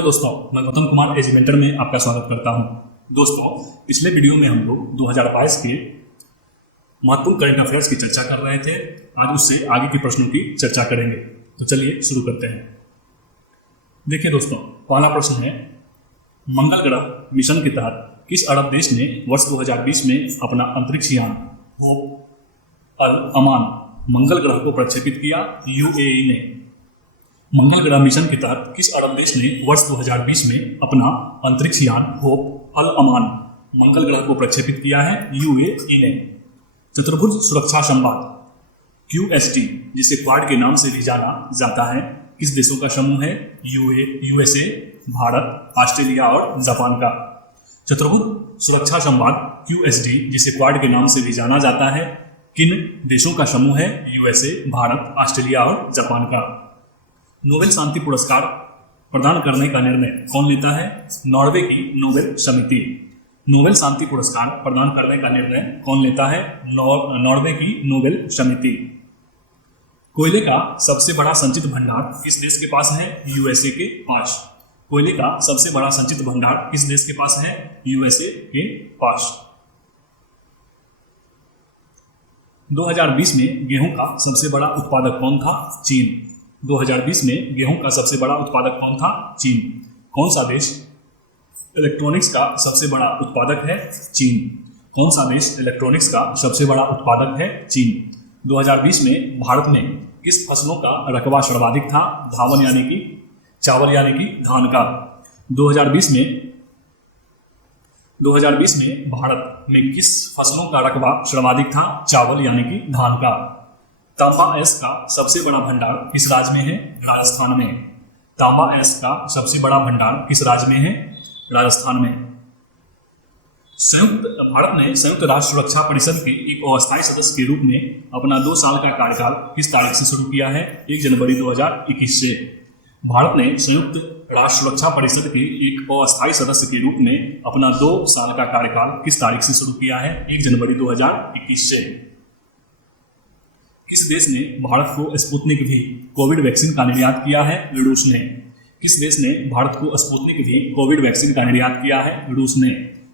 Hello दोस्तों, मैं Gautam Kumar as mentor में आपका स्वागत करता हूं। दोस्तों, पिछले वीडियो में हम लोग 2022 के महत्वपूर्ण करंट अफेयर्स की चर्चा कर रहे थे। आज उससे आगे के प्रश्नों की चर्चा करेंगे। तो चलिए शुरू करते हैं। देखिए दोस्तों, पहला प्रश्न है, मंगल ग्रह मिशन के तहत किस अरब देश ने वर्ष 2020 में अपना अंतरिक्ष यान होप अल अमान मंगल ग्रह को प्रक्षेपित किया? यूएई ने। मंगल ग्रह मिशन के तहत किस अरब देश ने वर्ष 2020 में अपना अंतरिक्ष यान होप अल अमान मंगल ग्रह को प्रक्षेपित किया है? यूएई ने। चतुर्भुज सुरक्षा संवाद QST, जिसे क्वाड के नाम से भी जाना जाता है, किस देशों का समूह है? यूएसए, भारत, ऑस्ट्रेलिया और जापान का। चतुर्भुज सुरक्षा संवाद QST, जिसे क्वाड के नाम से भी जाना जाता है, किन देशों का समूह है? यूएसए, भारत, ऑस्ट्रेलिया और जापान का। नोबेल शांति पुरस्कार प्रदान करने का निर्णय कौन लेता है? नॉर्वे की नोबेल समिति। नोबेल शांति पुरस्कार प्रदान करने का निर्णय कौन लेता है? नॉर्वे की नोबेल समिति। कोयले का सबसे बड़ा संचित भंडार किस देश के पास है? यूएसए के पास। कोयले का सबसे बड़ा संचित भंडार किस देश के पास है? यूएसए के पास। 2020 में गेहूं का सबसे बड़ा उत्पादक कौन था? चीन। 2020 में गेहूं का सबसे बड़ा उत्पादक कौन था? चीन। कौन सा देश इलेक्ट्रॉनिक्स का सबसे बड़ा उत्पादक है? चीन। कौन सा देश इलेक्ट्रॉनिक्स का सबसे बड़ा उत्पादक है? चीन। 2020 में भारत में किस फसलों का रकबा सर्वाधिक था? धान यानी कि चावल यानी कि धान का। 2020 में भारत में किस फसलों का रकबा सर्वाधिक था? चावल यानी कि धान का। तांबा एस का सबसे बड़ा भंडार किस राज्य में है? राजस्थान में। तांबा एस का सबसे बड़ा भंडार किस राज्य में है? राजस्थान में। भारत ने संयुक्त राष्ट्र सुरक्षा परिषद के एक अस्थायी सदस्य के रूप में अपना 2 साल का कार्यकाल किस तारीख से शुरू किया है? 1 जनवरी 2021 से। भारत ने संयुक्त राष्ट्र सुरक्षा परिषद के एक अस्थायी सदस्य के रूप में अपना 2 साल का कार्यकाल किस तारीख से शुरू किया है? 1 जनवरी 2021 से। किस देश ने भारत को स्पुतनिक V कोविड वैक्सीन का निर्यात किया है? रूस ने। किस देश ने भारत को स्पुतनिक V कोविड वैक्सीन का निर्यात किया है? रूस ने।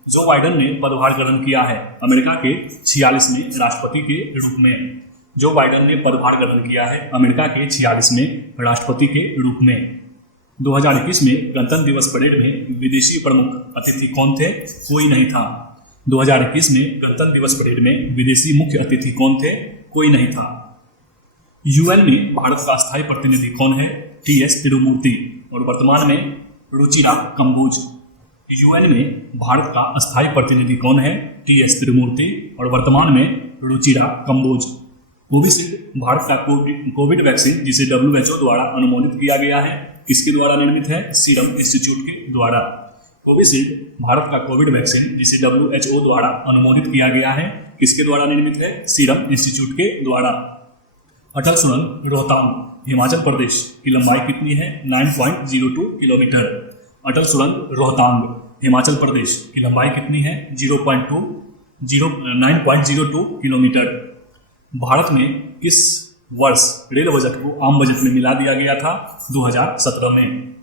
जो बाइडेन ने पदभार ग्रहण किया है अमेरिका के 46वें राष्ट्रपति के रूप में। जो बाइडेन ने पदभार ग्रहण किया है अमेरिका के 46वें राष्ट्रपति के रूप में। 2021 में गणतंत्र दिवस परेड में विदेशी प्रमुख अतिथि कौन थे? कोई नहीं था। 2021 में गणतंत्र दिवस परेड में विदेशी मुख्य अतिथि कौन थे? कोई नहीं था। यूएन में भारत का स्थायी प्रतिनिधि कौन है? TS तिरुमूर्ति और वर्तमान में रुचिरा कंबोज। यूएन में भारत का स्थायी प्रतिनिधि कौन है? TS तिरुमूर्ति और वर्तमान में रुचिरा कंबोज। कोविशील्ड भारत का कोविड वैक्सीन जिसे WHO द्वारा अनुमोदित किया गया है, किसके द्वारा निर्मित है? सीरम इंस्टीट्यूट के द्वारा। कोविशील्ड भारत का कोविड वैक्सीन जिसे WHO द्वारा अनुमोदित किया गया है, किसके द्वारा निर्मित है? सीरम इंस्टीट्यूट के द्वारा। अटल सुरंग रोहतांग हिमाचल प्रदेश की लंबाई कितनी है? 9.02 किलोमीटर। अटल सुरंग रोहतांग हिमाचल प्रदेश की लंबाई कितनी है? 9.02 किलोमीटर। भारत में किस वर्ष रेल बजट को आम बजट में मिला दिया गया था? 2017 में।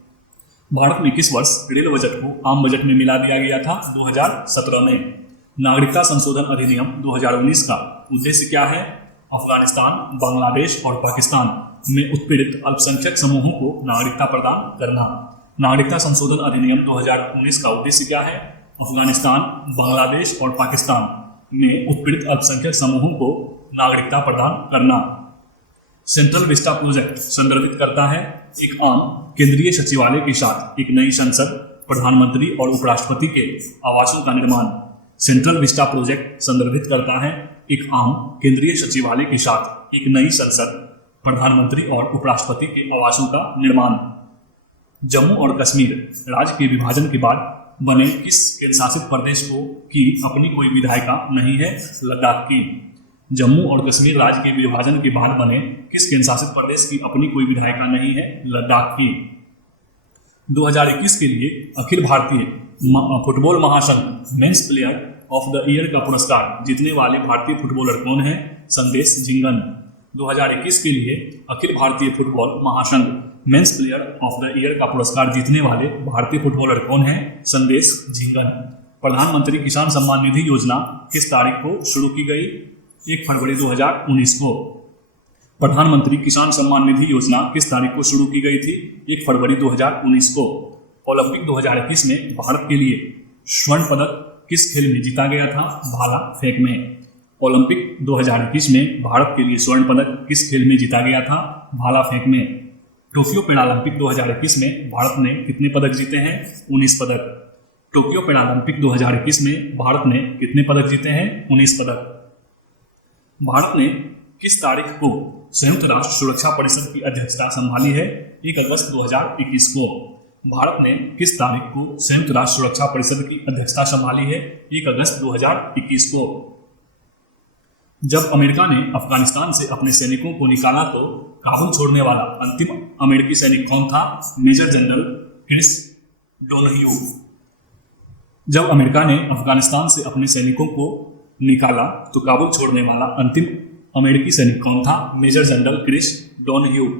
भारत में किस वर्ष रेल बजट को आम बजट में मिला दिया गया था? 2017 में। नागरिकता संशोधन अधिनियम 2019 का उद्देश्य क्या है? अफगानिस्तान, बांग्लादेश और पाकिस्तान में उत्पीड़ित अल्पसंख्यक समूहों को नागरिकता प्रदान करना। नागरिकता संशोधन अधिनियम 2019 का उद्देश्य क्या है? अफगानिस्तान, बांग्लादेश और पाकिस्तान में उत्पीड़ित अल्पसंख्यक समूहों को नागरिकता प्रदान करना। सेंट्रल विस्टा प्रोजेक्ट संदर्भित करता है एक आम केंद्रीय सचिवालय के साथ एक नई संसद, प्रधानमंत्री और उपराष्ट्रपति के आवासों का निर्माण। सेंट्रल विस्टा प्रोजेक्ट संदर्भित करता है एक आम केंद्रीय सचिवालय के साथ एक नई संसद, प्रधानमंत्री और उपराष्ट्रपति के आवासों का निर्माण। जम्मू और कश्मीर राज्य के विभाजन के बाद बने किस केंद्र शासित प्रदेश की अपनी कोई विधायिका नहीं है? लद्दाख की। जम्मू और कश्मीर राज्य के विभाजन के बाद बने किस केंद्र शासित प्रदेश की अपनी कोई विधायिका नहीं है? लद्दाख की। 2021 के लिए अखिल भारतीय फुटबॉल महासंघ men's player of the year का पुरस्कार जीतने वाले भारतीय फुटबॉलर कौन है? संदेश झिंगन। 2021 के लिए अखिल भारतीय फुटबॉल महासंघ men's player of the year का पुरस्कार जीतने वाले भारतीय फुटबॉलर कौन है? संदेश झिंगन। प्रधानमंत्री किसान सम्मान निधि योजना किस तारीख को शुरू की गई? 1 फरवरी 2019 को। प्रधानमंत्री किसान सम्मान निधि योजना किस तारीख को शुरू की गई थी? 1 फरवरी 2019 को। ओलंपिक 2021 में भारत के लिए स्वर्ण पदक किस खेल में जीता गया था? भाला फेंक में। ओलंपिक 2021 में भारत के लिए स्वर्ण पदक किस खेल में जीता गया था? भाला फेंक में। टोक्यो पैरालंपिक 2021 में भारत ने कितने पदक जीते हैं? 19 पदक। टोक्यो पैरालंपिक 2021 में भारत ने कितने पदक जीते हैं? 19 पदक। भारत ने किस तारीख को संयुक्त राष्ट्र सुरक्षा परिषद की अध्यक्षता संभाली है? 1 अगस्त 2021 को। भारत ने किस तारीख को संयुक्त राष्ट्र सुरक्षा परिषद की अध्यक्षता संभाली है? 1 अगस्त 2021 को। जब अमेरिका ने अफगानिस्तान से अपने सैनिकों को निकाला तो काबुल छोड़ने वाला अंतिम अमेरिकी सैनिक कौन था? Major General Chris Donahue. जब अमेरिका ने अफगानिस्तान से अपने सैनिकों को निकाला तो काबुल छोड़ने वाला अंतिम अमेरिकी सैनिक कौन था? Major General Chris Donahue.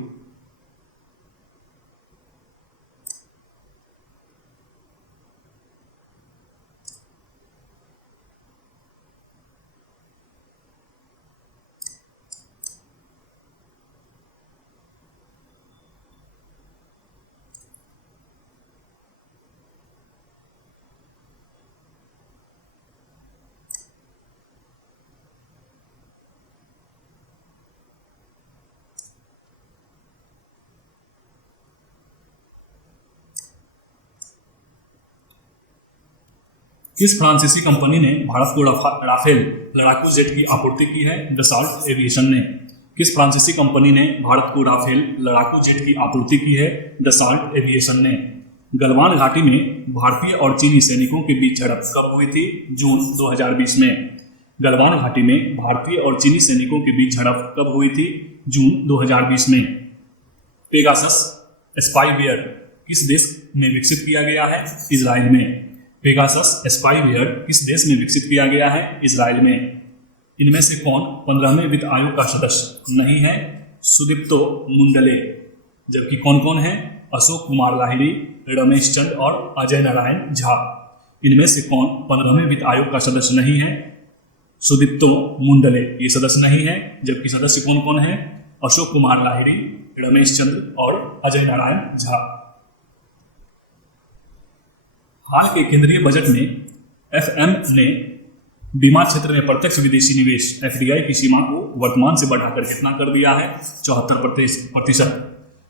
किस फ्रांसीसी कंपनी ने भारत को राफेल लड़ाकू जेट की आपूर्ति की है? डसॉल्ट एविएशन ने। किस फ्रांसीसी कंपनी ने भारत को राफेल लड़ाकू जेट की आपूर्ति की है? डसॉल्ट एविएशन ने। गलवान घाटी में भारतीय और चीनी सैनिकों के बीच झड़प कब हुई थी? जून 2020 में। गलवान घाटी में भारतीय और चीनी सैनिकों के बीच झड़प कब हुई थी? जून 2020 में। पेगासस स्पाईवेयर किस देश में विकसित किया गया है? इजराइल में। पेगासस स्पाईवेयर किस देश में विकसित किया गया है? इजराइल में। इनमें से कौन 15वें वित्त आयोग का सदस्य नहीं है? सुदीप्तो मुंडले। जबकि कौन कौन है? अशोक कुमार लाहिड़ी, रमेश चंद और अजय नारायण झा। इनमें से कौन 15वें वित्त आयोग का सदस्य नहीं है? सुदीप्तो मुंडले ये सदस्य नहीं है। जबकि सदस्य कौन कौन है? अशोक कुमार लाहिड़ी, रमेश चंद्र और अजय नारायण झा। हाल के केंद्रीय बजट में एफएम ने बीमा क्षेत्र में प्रत्यक्ष विदेशी निवेश एफडीआई की सीमा को वर्तमान से बढ़ाकर कितना कर दिया है? 74%।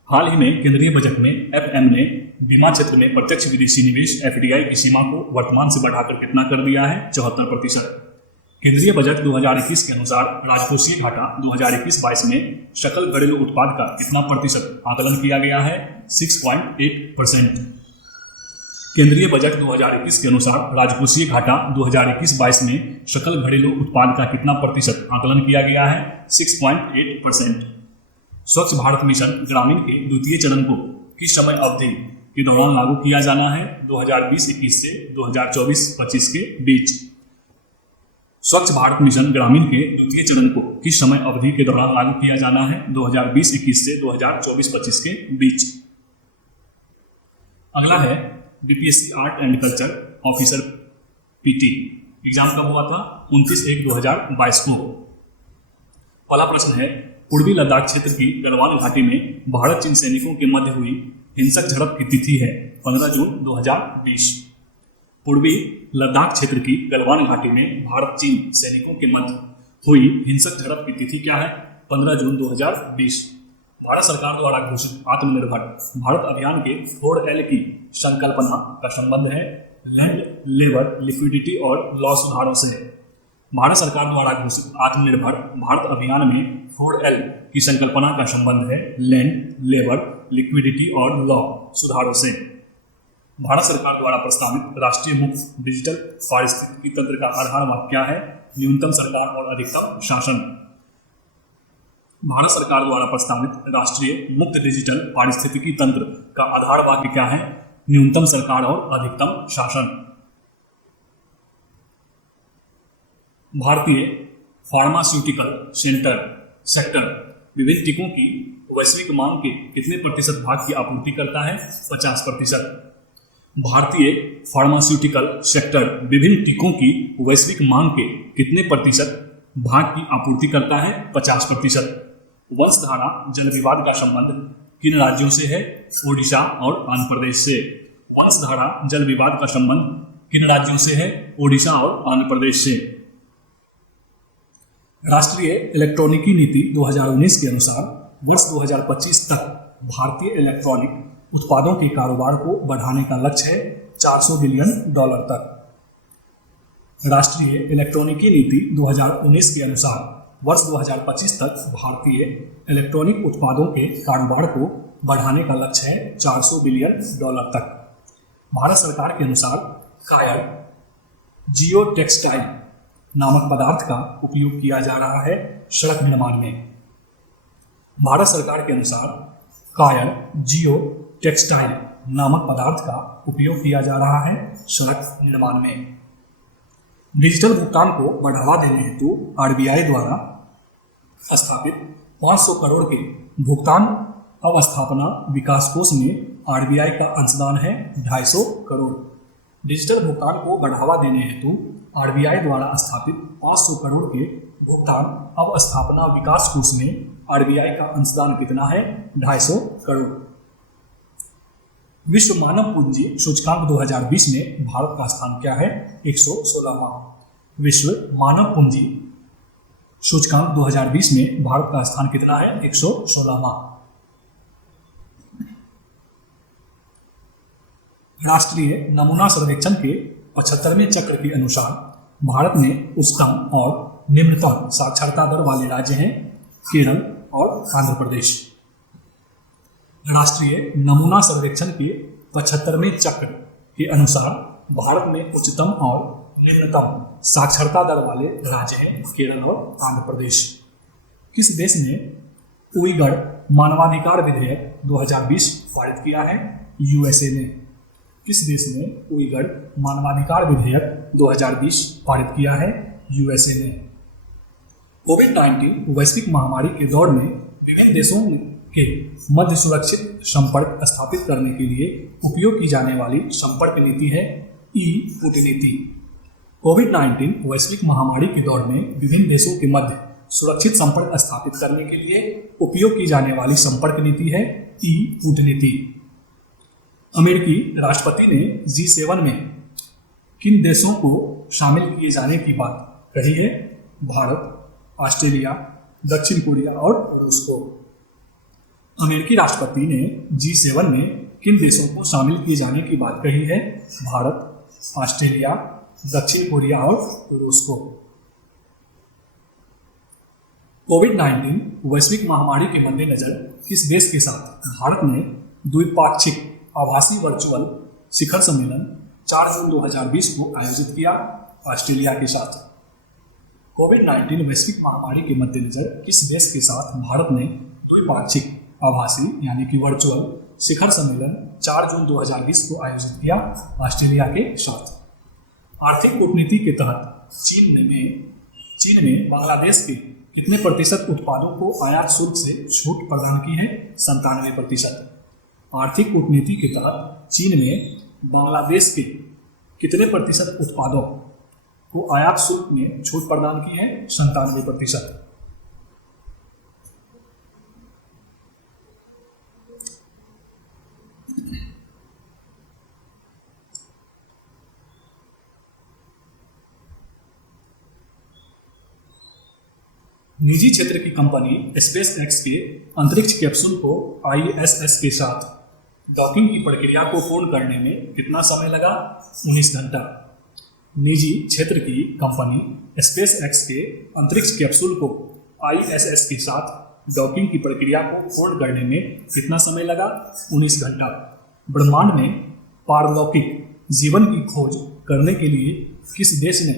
हाल ही में केंद्रीय बजट में एफएम ने बीमा क्षेत्र में प्रत्यक्ष विदेशी निवेश एफडीआई की सीमा को वर्तमान से बढ़ाकर कितना कर दिया है? 74%। केंद्रीय बजट 2021 के अनुसार राजकोषीय घाटा 2021-22 में सकल घरेलू उत्पाद का कितना प्रतिशत आकलन किया गया है? 6.8%। केंद्रीय बजट 2021 के अनुसार राजकोषीय घाटा 2021-22 में सकल घरेलू उत्पाद का कितना प्रतिशत आकलन किया गया है? 6.8%। स्वच्छ भारत मिशन ग्रामीण के द्वितीय चरण को किस समय अवधि के दौरान लागू किया जाना है? 2020-21 से 2024-25 के बीच। स्वच्छ भारत मिशन ग्रामीण के द्वितीय चरण को किस समय अवधि के दौरान लागू किया जाना है? 2020-21 से 2024-25 के बीच। अगला है BPSC art and culture officer PT exam कब हुआ था? 29/1/2022 को। पहला प्रश्न है, पूर्वी लद्दाख क्षेत्र की गलवान घाटी में भारत चीन सैनिकों के मध्य हुई हिंसक झड़प की तिथि है? 15 जून 2020। पूर्वी लद्दाख क्षेत्र की गलवान घाटी में भारत चीन सैनिकों के मध्य हुई हिंसक झड़प की तिथि क्या है? 15 जून 2020। भारत सरकार द्वारा घोषित आत्मनिर्भर भारत अभियान के 4L की संकल्पना का संबंध है लैंड, लेबर, लिक्विडिटी और लॉ सुधारों से। भारत सरकार द्वारा घोषित आत्मनिर्भर भारत अभियान में 4L की संकल्पना का संबंध है लैंड, लेबर, लिक्विडिटी और लॉ सुधारों से। भारत सरकार द्वारा प्रस्तावित राष्ट्रीय मुक्त डिजिटल पारिस्थितिकी तंत्र का आधार वाक्य क्या है? न्यूनतम सरकार और अधिकतम शासन। भारत सरकार द्वारा प्रस्तावित राष्ट्रीय मुक्त डिजिटल पारिस्थितिकी तंत्र का आधार वाक्य क्या है? न्यूनतम सरकार और अधिकतम शासन। भारतीय फार्मास्यूटिकल सेक्टर विभिन्न टीकों की वैश्विक मांग के कितने प्रतिशत भाग की आपूर्ति करता है? 50%। भारतीय फार्मास्यूटिकल सेक्टर विभिन्न टीकों की वैश्विक मांग के कितने प्रतिशत भाग की आपूर्ति करता है? 50%। वंशधारा जल विवाद का संबंध किन राज्यों से है? ओडिशा और आंध्र प्रदेश से। वंशधारा जल विवाद का संबंध किन राज्यों से है? ओडिशा और आंध्र प्रदेश से। राष्ट्रीय इलेक्ट्रॉनिकी नीति 2019 के अनुसार वर्ष 2025 तक भारतीय इलेक्ट्रॉनिक उत्पादों के कारोबार को बढ़ाने का लक्ष्य है $400 बिलियन तक। राष्ट्रीय इलेक्ट्रॉनिकी नीति 2019 के अनुसार वर्ष 2025 तक भारतीय इलेक्ट्रॉनिक उत्पादों के कारोबार को बढ़ाने का लक्ष्य है $400 बिलियन तक। भारत सरकार के अनुसार कायर जियो टेक्सटाइल नामक पदार्थ का उपयोग किया जा रहा है सड़क निर्माण में। भारत सरकार के अनुसार कायर जियो टेक्सटाइल नामक पदार्थ का उपयोग किया जा रहा है सड़क निर्माण में। डिजिटल भुगतान को बढ़ावा देने हेतु आरबीआई द्वारा स्थापित 500 करोड़ के भुगतान अवस्थापना विकास कोष में आरबीआई का अंशदान है 250 करोड़। डिजिटल भुगतान को बढ़ावा देने हेतु आरबीआई द्वारा स्थापित 500 करोड़ के भुगतान अवस्थापना विकास कोष में आरबीआई का अंशदान कितना है? 250 करोड़। विश्व मानव पूंजी सूचकांक 2020 में भारत का स्थान क्या है? 116वां। विश्व मानव पूंजी सूचकांक 2020 में भारत का स्थान कितना है? 116वां। राष्ट्रीय नमूना सर्वेक्षण के 75वें चक्र के अनुसार भारत में उच्चतम और निम्नतम साक्षरता दर वाले राज्य हैं केरल और आंध्र प्रदेश। राष्ट्रीय नमूना सर्वेक्षण के 75वें चक्र के अनुसार भारत में उच्चतम और निम्नतम साक्षरता दर वाले राज्य हैं केरल और आंध्र प्रदेश। किस देश ने उइगर मानवाधिकार विधेयक 2020 पारित किया है? यूएसए ने। किस देश ने उइगर मानवाधिकार विधेयक 2020 पारित किया है? यूएसए ने। कोविड-19 वैश्विक महामारी के दौर में विभिन्न देशों के मध्य सुरक्षित संपर्क स्थापित करने के लिए उपयोग की जाने वाली संपर्क नीति है ई-कूटनीति। कोविड-19 वैश्विक महामारी के दौर में विभिन्न देशों के मध्य सुरक्षित संपर्क स्थापित करने के लिए उपयोग की जाने वाली संपर्क नीति है ई-कूटनीति। अमेरिकी राष्ट्रपति ने G7 में किन देशों को शामिल किए जाने की बात कही है? भारत, ऑस्ट्रेलिया, दक्षिण कोरिया और रूस को। अमेरिकी राष्ट्रपति ने G7 में किन देशों को शामिल किए जाने की बात कही है? भारत, ऑस्ट्रेलिया, दक्षिण कोरिया और रूस को। कोविड-19 वैश्विक महामारी के मद्देनजर किस देश के साथ भारत ने द्विपाक्षिक आभासी वर्चुअल शिखर सम्मेलन 4 जून 2020 को आयोजित किया? ऑस्ट्रेलिया के साथ। कोविड-19 वैश्विक महामारी के मद्देनजर किस देश के साथ भारत ने द्विपाक्षिक आभासी यानी कि वर्चुअल शिखर सम्मेलन 4 जून 2020 को आयोजित किया? ऑस्ट्रेलिया के साथ। आर्थिक कूटनीति के तहत चीन ने बांग्लादेश के कितने प्रतिशत उत्पादों को आयात शुल्क से छूट प्रदान की है? 97%। आर्थिक कूटनीति के तहत चीन ने बांग्लादेश के कितने प्रतिशत उत्पादों को आयात शुल्क में छूट प्रदान की है? 97%। निजी क्षेत्र की कंपनी स्पेस एक्स के अंतरिक्ष कैप्सूल को ISS के साथ डॉकिंग की प्रक्रिया को पूर्ण करने में कितना समय लगा? 19 घंटा। निजी क्षेत्र की कंपनी स्पेस एक्स के अंतरिक्ष कैप्सूल को ISS के साथ डॉकिंग की प्रक्रिया को पूर्ण करने में कितना समय लगा? 19 घंटा। ब्रह्मांड में पारलौकिक जीवन की खोज करने के लिए किस देश ने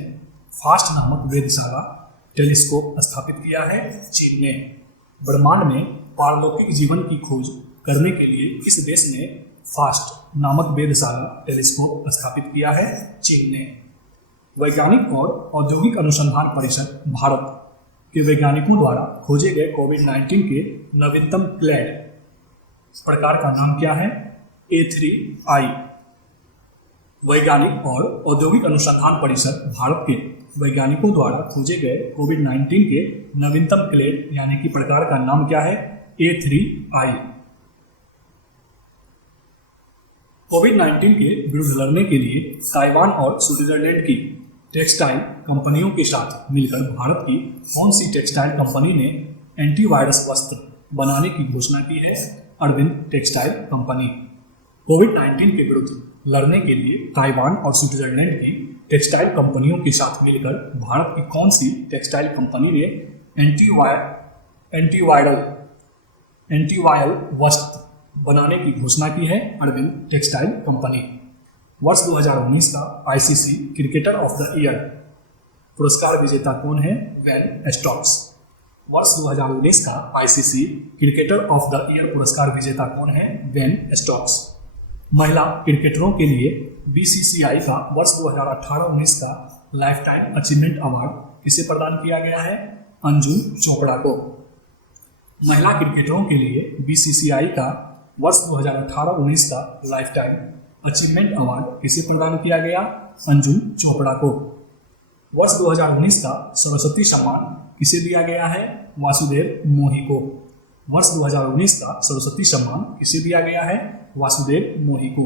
फास्ट नामक वेधशाला टेलीस्कोप स्थापित किया है? चीन ने। ब्रह्मांड में पारलौकिक जीवन की खोज करने के लिए किस देश ने फास्ट नामक वेधशाला टेलीस्कोप स्थापित किया है? चीन ने। वैज्ञानिक और औद्योगिक अनुसंधान परिषद भारत के वैज्ञानिकों द्वारा खोजे गए कोविड-19 के नवीनतम क्लैड प्रकार का नाम क्या है? A3I। वैज्ञानिक और औद्योगिक अनुसंधान परिषद भारत के वैज्ञानिकों द्वारा खोजे गए कोविड-19 के नवीनतम क्लैड यानी कि प्रकार का नाम क्या है? A3I। कोविड-19 के विरुद्ध लड़ने के लिए ताइवान और स्विट्जरलैंड की टेक्सटाइल कंपनियों के साथ मिलकर भारत की कौन सी टेक्सटाइल कंपनी ने एंटीवायरस वस्त्र बनाने की घोषणा की है? Arvind textile company. कोविड-19 के विरुद्ध लड़ने के लिए ताइवान और स्विट्जरलैंड की टेक्सटाइल कंपनियों के साथ मिलकर भारत की कौन सी टेक्सटाइल कंपनी ने एंटीवायरल वस्त्र बनाने की घोषणा की है? Arvind textile company. वर्ष 2019 का ICC cricketer of the year पुरस्कार विजेता कौन है? Ben Stokes. वर्ष 2019 का ICC cricketer of the year पुरस्कार विजेता कौन है? Ben Stokes. महिला क्रिकेटरों के लिए बीसीसीआई का वर्ष 2018-19 का लाइफ टाइम अचीवमेंट अवार्ड किसे प्रदान किया गया है? अंजुम चोपड़ा को। महिला क्रिकेटरों के लिए बीसीसीआई का वर्ष 2018-19 का लाइफ टाइम अचीवमेंट अवार्ड किसे प्रदान किया गया? अंजुम चोपड़ा को। वर्ष 2019 का सरस्वती सम्मान किसे दिया गया है? वासुदेव मोही को। वर्ष 2019 का सरस्वती सम्मान किसे दिया गया है? वासुदेव मोही को।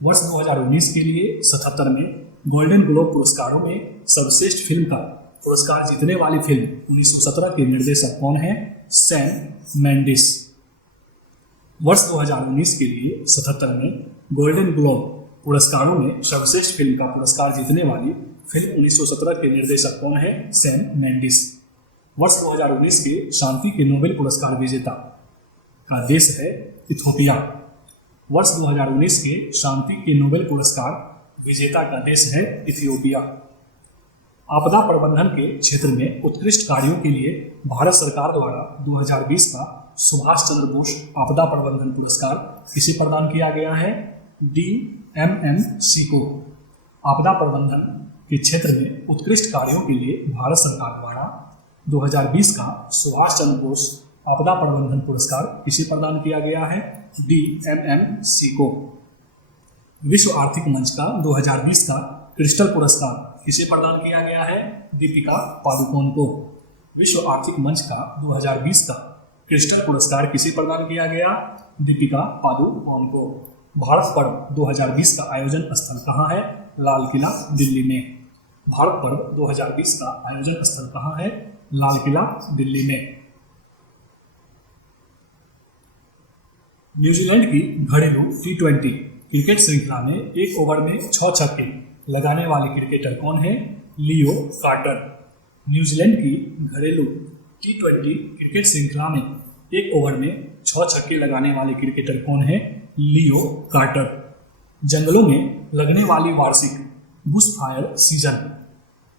वर्ष 2019 के लिए 77वें गोल्डन ग्लोब पुरस्कारों में सर्वश्रेष्ठ फिल्म का पुरस्कार जीतने वाली फिल्म 1917 के निर्देशक कौन है? सैम मेंडिस। वर्ष 2019 के लिए 77वें गोल्डन ग्लोब पुरस्कारों में सर्वश्रेष्ठ फिल्म का पुरस्कार जीतने वाली फिल्म 1917 के निर्देशक कौन है? सैम मेंडिस। वर्ष 2019 के शांति के नोबेल पुरस्कार विजेता का देश है इथियोपिया। वर्ष 2019 के शांति के नोबेल पुरस्कार विजेता का देश है इथियोपिया। आपदा प्रबंधन के क्षेत्र में उत्कृष्ट कार्यों के लिए भारत सरकार द्वारा 2020 का सुभाष चंद्र बोस आपदा प्रबंधन पुरस्कार किसे प्रदान किया गया है? DMMC को। आपदा प्रबंधन के क्षेत्र में उत्कृष्ट कार्यों के लिए भारत सरकार द्वारा 2020 का सुभाष चंद्र बोस आपदा प्रबंधन पुरस्कार किसे प्रदान किया गया है? DMMC को। विश्व आर्थिक मंच का 2020 का क्रिस्टल पुरस्कार किसे प्रदान किया गया है? दीपिका पादुकोण को। विश्व आर्थिक मंच का 2020 का क्रिस्टल पुरस्कार किसे प्रदान किया गया? दीपिका पादुकोण को। भारत पर्व 2020 का आयोजन स्थल कहाँ है? लाल किला दिल्ली में। भारत पर्व 2020 का आयोजन स्थल कहाँ है? लाल किला दिल्ली में। न्यूजीलैंड की घरेलू T20 क्रिकेट श्रृंखला में एक ओवर में 6 छक्के लगाने वाले क्रिकेटर कौन है? लियो कार्टर। न्यूजीलैंड की घरेलू T20 क्रिकेट श्रृंखला में एक ओवर में 6 छक्के लगाने वाले क्रिकेटर कौन है? लियो कार्टर। जंगलों में लगने वाली वार्षिक बुश फायर सीजन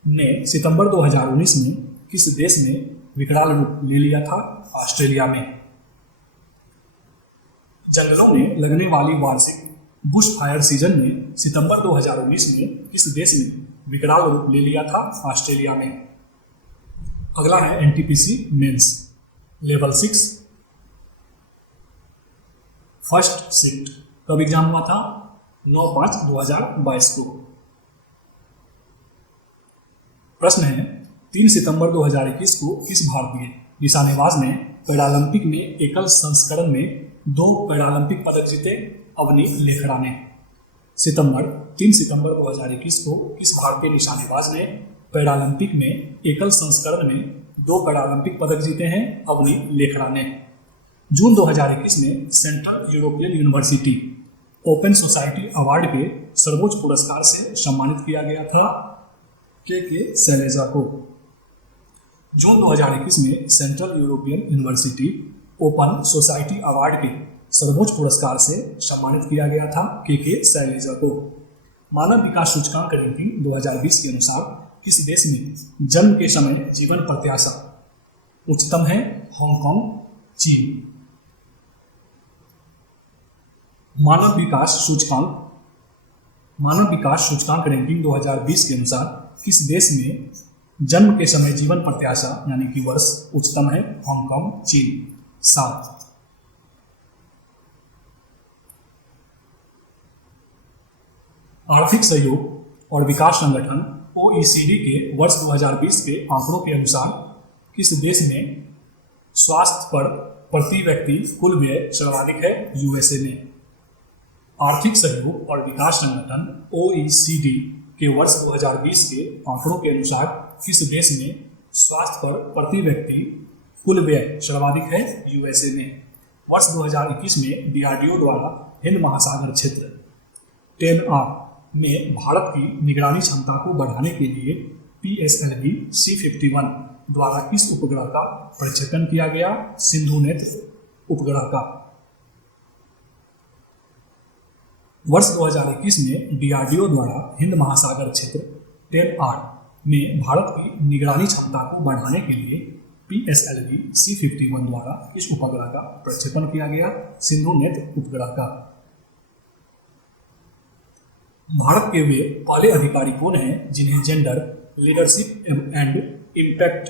ने सितंबर 2019 में किस देश में विकराल रूप ले लिया था? ऑस्ट्रेलिया में। जंगलों में लगने वाली वार्षिक बुश फायर सीजन ने सितंबर 2019 में किस देश में विकराल रूप ले लिया था? ऑस्ट्रेलिया में। अगला है NTPC mains level 6 first shift कब एग्जाम हुआ था? 9/5/2022 को। प्रश्न है 3 सितंबर 2021 को किस भारतीय निशानेबाज ने पैरालंपिक में एकल संस्करण में 2 पैरालंपिक पदक जीते? अवनी लेखरा ने। 3 सितंबर 2021 को किस भारतीय निशानेबाज ने पैरालंपिक में एकल संस्करण में 2 पैरालंपिक पदक जीते हैं? अवनी लेखरा ने। जून 2021 में central European university open society award के सर्वोच्च पुरस्कार से सम्मानित किया गया था के शैलेजा को। जून 2021 में central European university open society award के सर्वोच्च पुरस्कार से सम्मानित किया गया था के शैलेजा को। मानव विकास सूचकांक रैंकिंग 2020 के अनुसार किस देश में जन्म के समय जीवन प्रत्याशा उच्चतम है? हांगकांग, चीन। मानव विकास सूचकांक रैंकिंग 2020 के अनुसार किस देश में जन्म के समय जीवन प्रत्याशा यानी कि वर्ष उच्चतम है हांगकांग चीन 7। आर्थिक सहयोग और विकास संगठन OECD के वर्ष 2020 के आंकड़ों के अनुसार किस देश में स्वास्थ्य पर प्रति व्यक्ति कुल व्यय सर्वाधिक है? USA में। आर्थिक सहयोग और विकास संगठन OECD के वर्ष 2020 के आंकड़ों के अनुसार किस देश में स्वास्थ्य पर प्रति व्यक्ति कुल व्यय सर्वाधिक है? USA में। वर्ष 2021 में DRDO द्वारा हिंद महासागर क्षेत्र 10R में भारत की निगरानी क्षमता को बढ़ाने के लिए PSLV C51 द्वारा किस उपग्रह का प्रक्षेपण किया गया? सिंधु नेत्र उपग्रह का। वर्ष 2021 में DRDO द्वारा हिंद महासागर क्षेत्र 10R में भारत की निगरानी क्षमता को बढ़ाने के लिए PSLV C51 द्वारा किस उपग्रह का प्रक्षेपण किया गया? सिंधु नेत्र उपग्रह का। भारत के वे पहले अधिकारी कौन हैं जिन्हें जेंडर, लीडरशिप एंड इम्पैक्ट,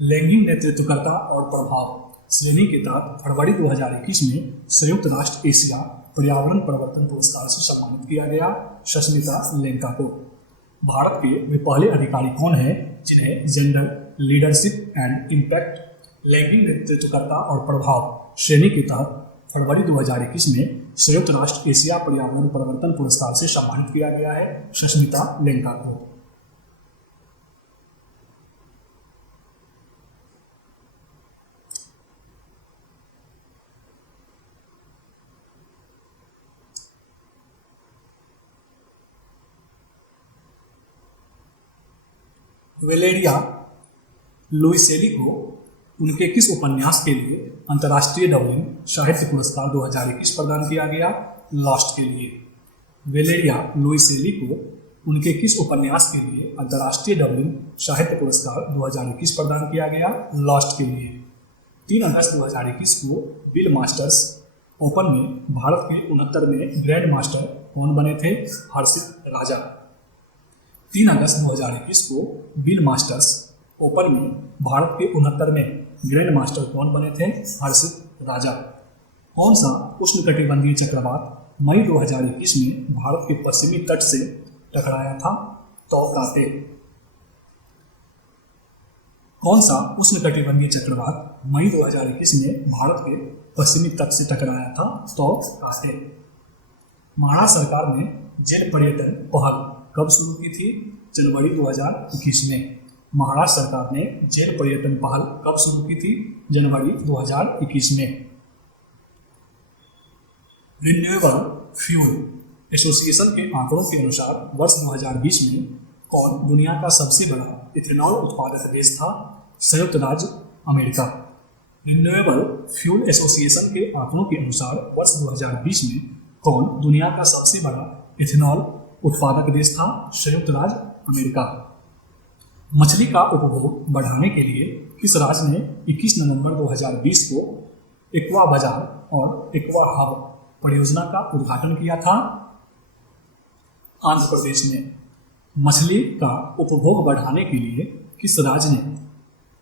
लैंगिक नेतृत्वकर्ता और प्रभाव श्रेणी के तहत फरवरी 2021 में संयुक्त राष्ट्र एशिया पर्यावरण परिवर्तन पुरस्कार से सम्मानित किया गया? सस्मिता लेंका को। भारत के वे पहले अधिकारी कौन हैं जिन्हें जेंडर, लीडरशिप एंड इम्पैक्ट, लैंगिक नेतृत्वकर्ता और प्रभाव श्रेणी के तहत फरवरी 2021 में संयुक्त राष्ट्र एशिया पर्यावरण परिवर्तन पुरस्कार से सम्मानित किया गया है? सस्मिता लेंका को। वेलेरिया लुइसेली को उनके किस उपन्यास के लिए अंतर्राष्ट्रीय डबलिन साहित्य पुरस्कार 2021 प्रदान किया गया? लॉस्ट के लिए। वेलेरिया लुइसेली को उनके किस उपन्यास के लिए अंतर्राष्ट्रीय डबलिन साहित्य पुरस्कार 2021 प्रदान किया गया? लॉस्ट के लिए। 3 अगस्त 2021 को बिल मास्टर्स ओपन में भारत के 69वें ग्रैंड मास्टर कौन बने थे? हर्षित राजा। 3 अगस्त 2021 को बिल मास्टर्स ओपन में भारत के 69वें ग्रैंड मास्टर कौन बने थे? हर्षित राजा। कौन सा उष्णकटिबंधीय चक्रवात मई 2021 में भारत के पश्चिमी तट से टकराया था? तौकाते। कौन सा उष्णकटिबंधीय चक्रवात मई 2021 में भारत के पश्चिमी तट से टकराया था? तौकाते। महाराष्ट्र सरकार ने जेल पर्यटन पहल कब शुरू की थी? जनवरी 2021 में। महाराष्ट्र सरकार ने जेल पर्यटन पहल कब शुरू की थी? जनवरी 2021 में। रिन्यूएबल फ्यूल एसोसिएशन के आंकड़ों के अनुसार वर्ष 2020 में कौन दुनिया का सबसे बड़ा इथेनॉल उत्पादक देश था? संयुक्त राज्य अमेरिका। रिन्यूएबल फ्यूल एसोसिएशन के आंकड़ों के अनुसार वर्ष 2020 में कौन दुनिया का सबसे बड़ा इथेनॉल उत्पादक देश था? संयुक्त राज्य अमेरिका। मछली का उपभोग बढ़ाने के लिए किस राज्य ने 21 नवंबर 2020 को एक्वा बाजार और एक्वा हब परियोजना का उद्घाटन किया था? आंध्र प्रदेश ने। मछली का उपभोग बढ़ाने के लिए किस राज्य ने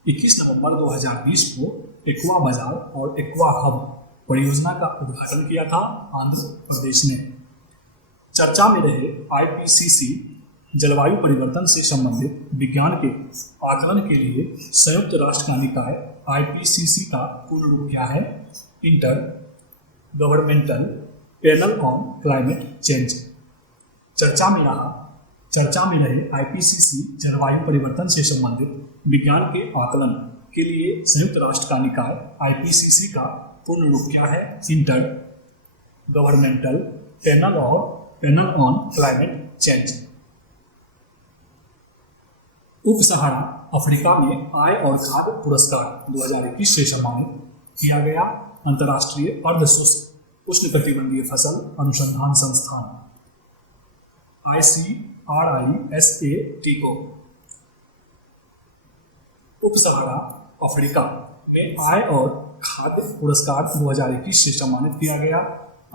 21 नवंबर 2020 को एक्वा बाजार और एक्वा हब परियोजना का उद्घाटन किया था? आंध्र प्रदेश ने। चर्चा में रहे IPCC जलवायु परिवर्तन से संबंधित विज्ञान के आकलन के लिए संयुक्त राष्ट्र का निकाय IPCC का पूर्ण रूप क्या है? Inter governmental panel on climate change. चर्चा में रहे IPCC जलवायु परिवर्तन से संबंधित विज्ञान के आकलन के लिए संयुक्त राष्ट्र का निकाय IPCC का पूर्ण रूप क्या है? Inter governmental panel on climate change. उप सहारा अफ्रीका में आय और खाद्य पुरस्कार 2021 से सम्मानित किया गया अंतर्राष्ट्रीय अर्ध शुष्क उष्णकटिबंधीय फसल अनुसंधान संस्थान ICRISAT को। उप सहारा अफ्रीका में आय और खाद्य पुरस्कार 2021 से सम्मानित किया गया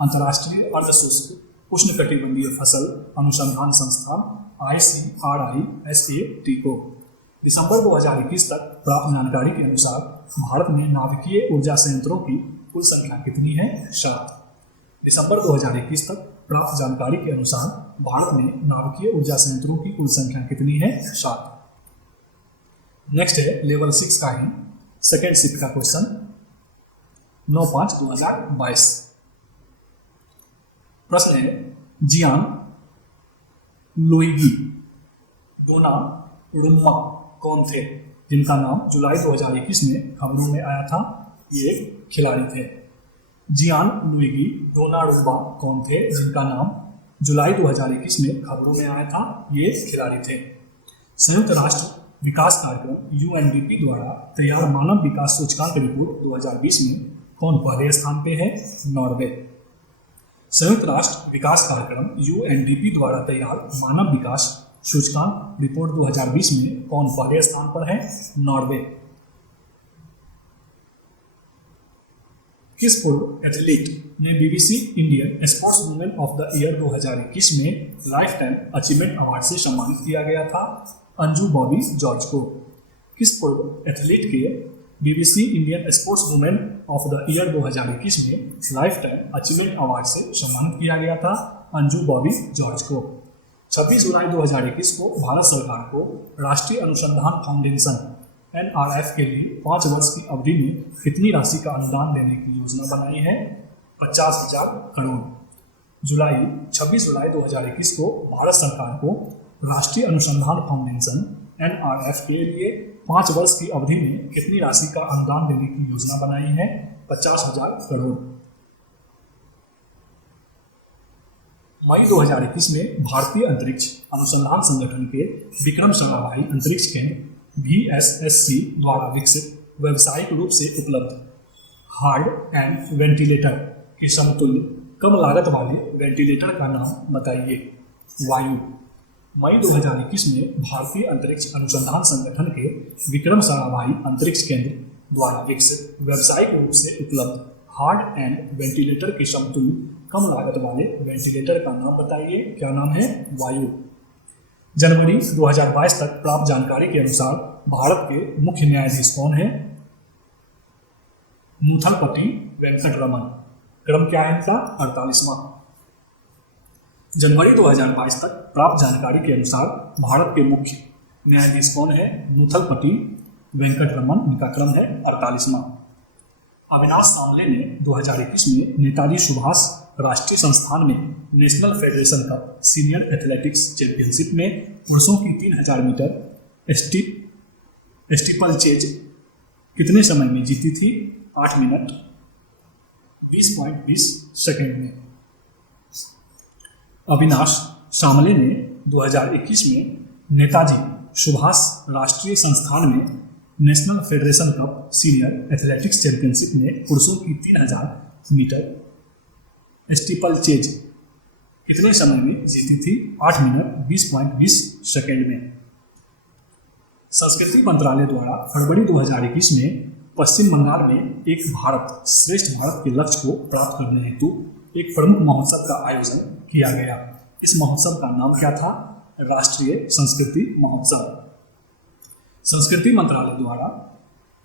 अंतर्राष्ट्रीय अर्ध शुष्क उष्णकटिबंधीय फसल अनुसंधान संस्थान ICRISAT को। दिसंबर 2021 तक प्राप्त जानकारी के अनुसार भारत में नाभिकीय ऊर्जा संयंत्रों की कुल संख्या कितनी है? 7। दिसंबर 2021 तक प्राप्त जानकारी के अनुसार भारत में नाभिकीय ऊर्जा संयंत्रों की कुल संख्या कितनी है? 7। नेक्स्ट है लेवल 6 का ही सेकेंड शिफ्ट का क्वेश्चन 9/5/2022। प्रश्न है जियान लुइगी डोनारुम्मा कौन थे जिनका नाम जुलाई 2021 में खबरों में आया था? ये एक खिलाड़ी थे। जियान लुइगी डोनारुम्मा कौन थे जिनका नाम जुलाई 2021 में खबरों में आया था? ये खिलाड़ी थे। संयुक्त राष्ट्र विकास कार्यक्रम यूएनडीपी द्वारा तैयार मानव विकास सूचकांक रिपोर्ट 2020 में कौन पहले स्थान पे है? नॉर्वे। संयुक्त राष्ट्र विकास कार्यक्रम यूएनडीपी द्वारा तैयार मानव विकास सूचकांक रिपोर्ट 2020 में कौन पहले स्थान पर है? नॉर्वे। किस पूर्व एथलीट ने BBC Indian sports women of the year 2021 में लाइफ टाइम अचीवमेंट अवार्ड से सम्मानित किया गया था? अंजू बॉबी जॉर्ज को। किस पूर्व एथलीट के BBC Indian sports women of the year 2021 में लाइफ टाइम अचीवमेंट अवार्ड से सम्मानित किया गया था? अंजू बॉबी जॉर्ज को। 26 जुलाई 2021 को भारत सरकार को राष्ट्रीय अनुसंधान फाउंडेशन NRF के लिए 5 वर्ष की अवधि में कितनी राशि का अनुदान देने की योजना बनाई है? 50,000 करोड़। 26 जुलाई 2021 को भारत सरकार को राष्ट्रीय अनुसंधान फाउंडेशन NRF के लिए 5 वर्ष की अवधि में कितनी राशि का अनुदान देने की योजना बनाई है? 50,000 करोड़। मई 2021 में भारतीय अंतरिक्ष अनुसंधान संगठन के विक्रम साराभाई अंतरिक्ष केंद्र VSSC द्वारा विकसित व्यावसायिक रूप से उपलब्ध हार्ड एंड वेंटिलेटर के समतुल्य कम लागत वाले वेंटिलेटर का नाम बताइए। वायु। मई 2021 में भारतीय अंतरिक्ष अनुसंधान संगठन के विक्रम साराभाई अंतरिक्ष केंद्र द्वारा विकसित व्यावसायिक रूप से उपलब्ध हार्ड एंड वेंटिलेटर के समतुल्य कम लागत वाले वेंटिलेटर का नाम बताइए। क्या नाम है? वायु। जनवरी 2022 तक प्राप्त जानकारी के अनुसार भारत के मुख्य न्यायाधीश कौन है? मुथलपति वेंकटरमन। क्रम क्या है इनका? 48वां। जनवरी 2022 तक प्राप्त जानकारी के अनुसार भारत के मुख्य न्यायाधीश कौन है? मुथलपति वेंकटरमन। इनका क्रम है 48वां। अविनाश सामले ने 2021 में नेताजी सुभाष राष्ट्रीय संस्थान में national federation cup senior athletics championship में पुरुषों की 3000 मीटर स्टीपल चेज कितने समय में जीती थी? 8 मिनट 20.20 सेकेंड में। अविनाश सामले ने 2021 में नेताजी सुभाष राष्ट्रीय संस्थान में national federation cup senior athletics championship में पुरुषों की 3000 मीटर स्टीपल चेज कितने समय में जीती थी? 8 मिनट 20.20 सेकेंड में। संस्कृति मंत्रालय द्वारा फरवरी 2021 में पश्चिम बंगाल में एक भारत श्रेष्ठ भारत के लक्ष्य को प्राप्त करने हेतु एक प्रमुख महोत्सव का आयोजन किया गया। इस महोत्सव का नाम क्या था? राष्ट्रीय संस्कृति महोत्सव। संस्कृति मंत्रालय द्वारा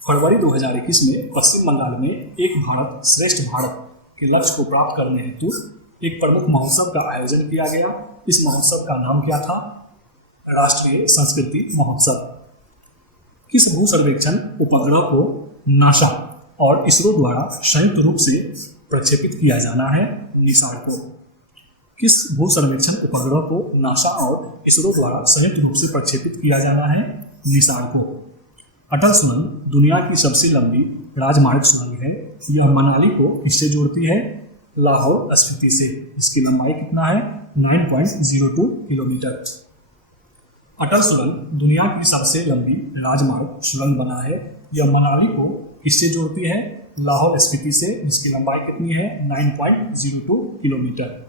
फरवरी 2021 में पश्चिम बंगाल में एक भारत श्रेष्ठ भारत के लक्ष्य को प्राप्त करने हेतु एक प्रमुख महोत्सव का आयोजन किया गया। इस महोत्सव का नाम क्या था? राष्ट्रीय संस्कृति महोत्सव। किस भू सर्वेक्षण उपग्रह को नासा और इसरो द्वारा संयुक्त रूप से प्रक्षेपित किया जाना है? निसार को। किस भू सर्वेक्षण उपग्रह को नासा और इसरो द्वारा संयुक्त रूप से प्रक्षेपित किया जाना है? निसार को। अटल सुरंग दुनिया की सबसे लंबी राजमार्ग सुरंग है। यह मनाली को किससे जोड़ती है? लाहौल स्पीति से। इसकी लंबाई कितना है? 9.02 किलोमीटर। अटल सुरंग दुनिया की सबसे लंबी राजमार्ग सुरंग बना है। यह मनाली को किससे जोड़ती है? लाहौल स्पीति से। जिसकी लंबाई कितनी है? 9.02 किलोमीटर।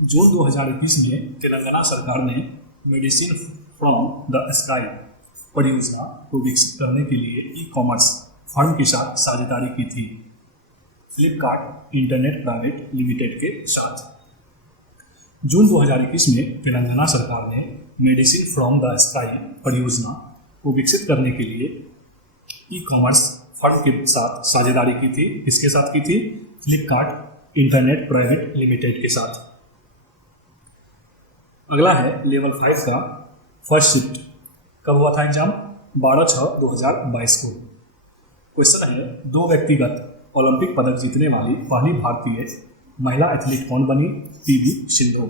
जून 2021 में तेलंगाना सरकार ने मेडिसिन फ्रॉम द स्काई परियोजना को विकसित करने के लिए ई कॉमर्स फर्म के साथ साझेदारी की थी, फ्लिपकार्ट इंटरनेट प्राइवेट लिमिटेड के साथ। जून 2021 में तेलंगाना सरकार ने मेडिसिन फ्रॉम द स्काई परियोजना को विकसित करने के लिए ई कॉमर्स फर्म के साथ साझेदारी की थी। किसके साथ की थी? फ्लिपकार्ट इंटरनेट प्राइवेट लिमिटेड के साथ। अगला है लेवल 5 का फर्स्ट शिफ्ट। कब हुआ था एग्जाम? 12/6/2022 को। क्वेश्चन है, दो व्यक्तिगत ओलंपिक पदक जीतने वाली पहली भारतीय महिला एथलीट कौन बनी? पीवी सिंधु।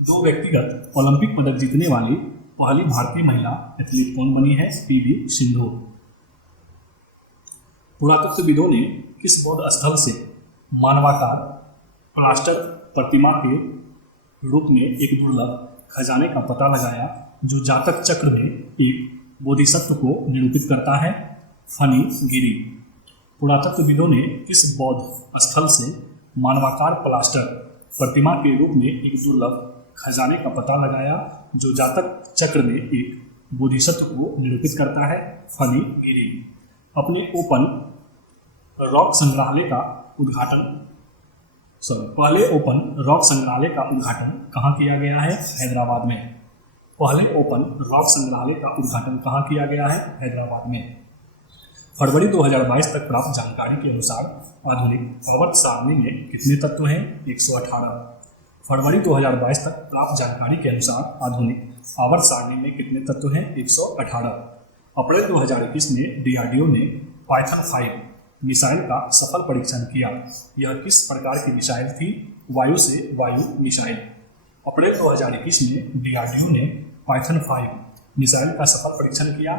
दो व्यक्तिगत ओलंपिक पदक जीतने वाली पहली भारतीय महिला एथलीट कौन बनी है? पीवी सिंधु। पुरातत्वविदों ने किस बौद्ध स्थल से मानवाकार प्लास्टर प्रतिमा के रूप में एक दुर्लभ खजाने का पता लगाया जो जातक चक्र में एक बोधिसत्व को निरूपित करता है? फणिगिरी। पुरातत्वविदों ने किस बौद्ध स्थल से मानवाकार प्लास्टर प्रतिमा के रूप में एक दुर्लभ खजाने का पता लगाया जो जातक चक्र में एक बोधिसत्व को निरूपित करता है? फणिगिरी। अपने ओपन रॉक संग्रहालय का उद्घाटन पहले ओपन रॉक संग्रहालय का उद्घाटन कहाँ किया गया है? हैदराबाद में। पहले ओपन रॉक संग्रहालय का उद्घाटन कहाँ किया गया है? हैदराबाद में। फरवरी 2022 तक प्राप्त जानकारी के अनुसार आधुनिक आवर्त सारणी में कितने तत्व हैं? 118। फरवरी 2022 तक प्राप्त जानकारी के अनुसार आधुनिक आवर्त सारणी में कितने तत्व हैं? 118। अप्रैल 2021 में डीआरडीओ ने पाइथन 5 मिसाइल का सफल परीक्षण किया। यह किस प्रकार की मिसाइल थी? वायु से वायु मिसाइल। अप्रैल 2021 में डीआरडीओ ने पाइथन 5 मिसाइल का सफल परीक्षण किया।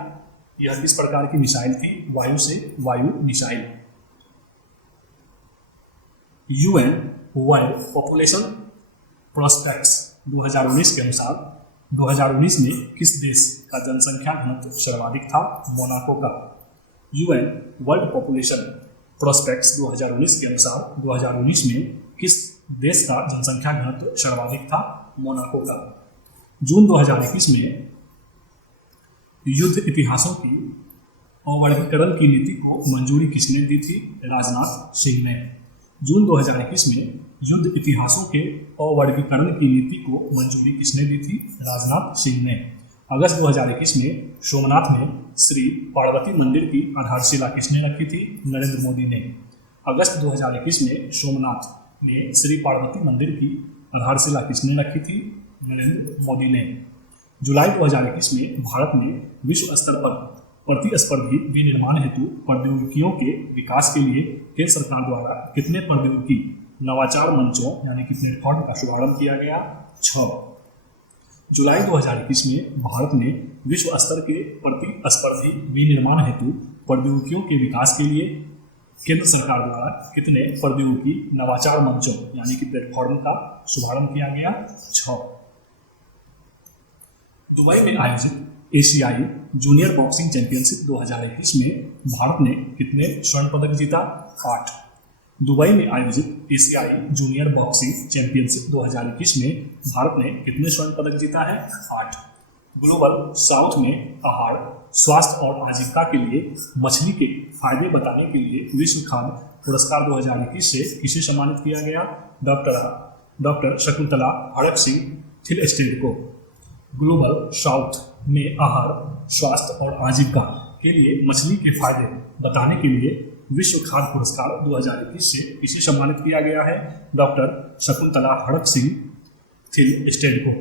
यह किस प्रकार की मिसाइल थी? वायु से वायु missile. UN world population prospects 2019 के अनुसार 2019 में किस देश का जनसंख्या घनत्व सर्वाधिक था? मोनाको का। यूएन वर्ल्ड पॉपुलेशन प्रोस्पेक्ट्स 2019 के अनुसार 2019 में किस देश का जनसंख्या घनत्व सर्वाधिक था? मोनाको का। जून 2021 में युद्ध इतिहासों की अवर्गीकरण की नीति को मंजूरी किसने दी थी? राजनाथ सिंह ने। जून 2021 में युद्ध इतिहासों के अवर्गीकरण की नीति को मंजूरी किसने दी थी? राजनाथ सिंह ने। अगस्त 2021 में सोमनाथ में श्री पार्वती मंदिर की आधारशिला किसने रखी थी? नरेंद्र मोदी ने। अगस्त 2021 में सोमनाथ में श्री पार्वती मंदिर की आधारशिला किसने रखी थी? नरेंद्र मोदी ने। जुलाई 2021 में भारत में विश्व स्तर पर प्रतिस्पर्धी विनिर्माण हेतु प्रौद्योगिकियों के विकास के लिए केंद्र सरकार द्वारा कितने प्रौद्योगिकी नवाचार मंचों यानी कि प्लेटफॉर्म का शुभारंभ किया गया? 6। जुलाई 2021 में भारत में विश्व स्तर के प्रतिस्पर्धी विनिर्माण हेतु प्रौद्योगिकियों के विकास के लिए केंद्र सरकार द्वारा कितने प्रौद्योगिकी नवाचार मंचों यानी कि प्लेटफॉर्म का शुभारंभ किया गया? 6। दुबई में आयोजित एशियाई जूनियर बॉक्सिंग चैंपियनशिप 2021 में भारत ने कितने स्वर्ण पदक जीता? 8। दुबई में आयोजित एशियाई जूनियर बॉक्सिंग चैंपियनशिप 2021 में भारत ने कितने स्वर्ण पदक जीता है? 8। ग्लोबल साउथ में आहार, स्वास्थ्य और आजीविका के लिए मछली के फायदे बताने के लिए विश्व खाद्य पुरस्कार 2021 से किसे सम्मानित किया गया? डॉक्टर शकुंतला हड़प सिंह थिलस्टेड को। ग्लोबल साउथ में आहार, स्वास्थ्य और आजीविका के लिए मछली के फायदे बताने के लिए विश्व खाद्य पुरस्कार 2021 से किसे सम्मानित किया गया है? डॉक्टर शकुंतला हड़प सिंह थिलस्टेड को।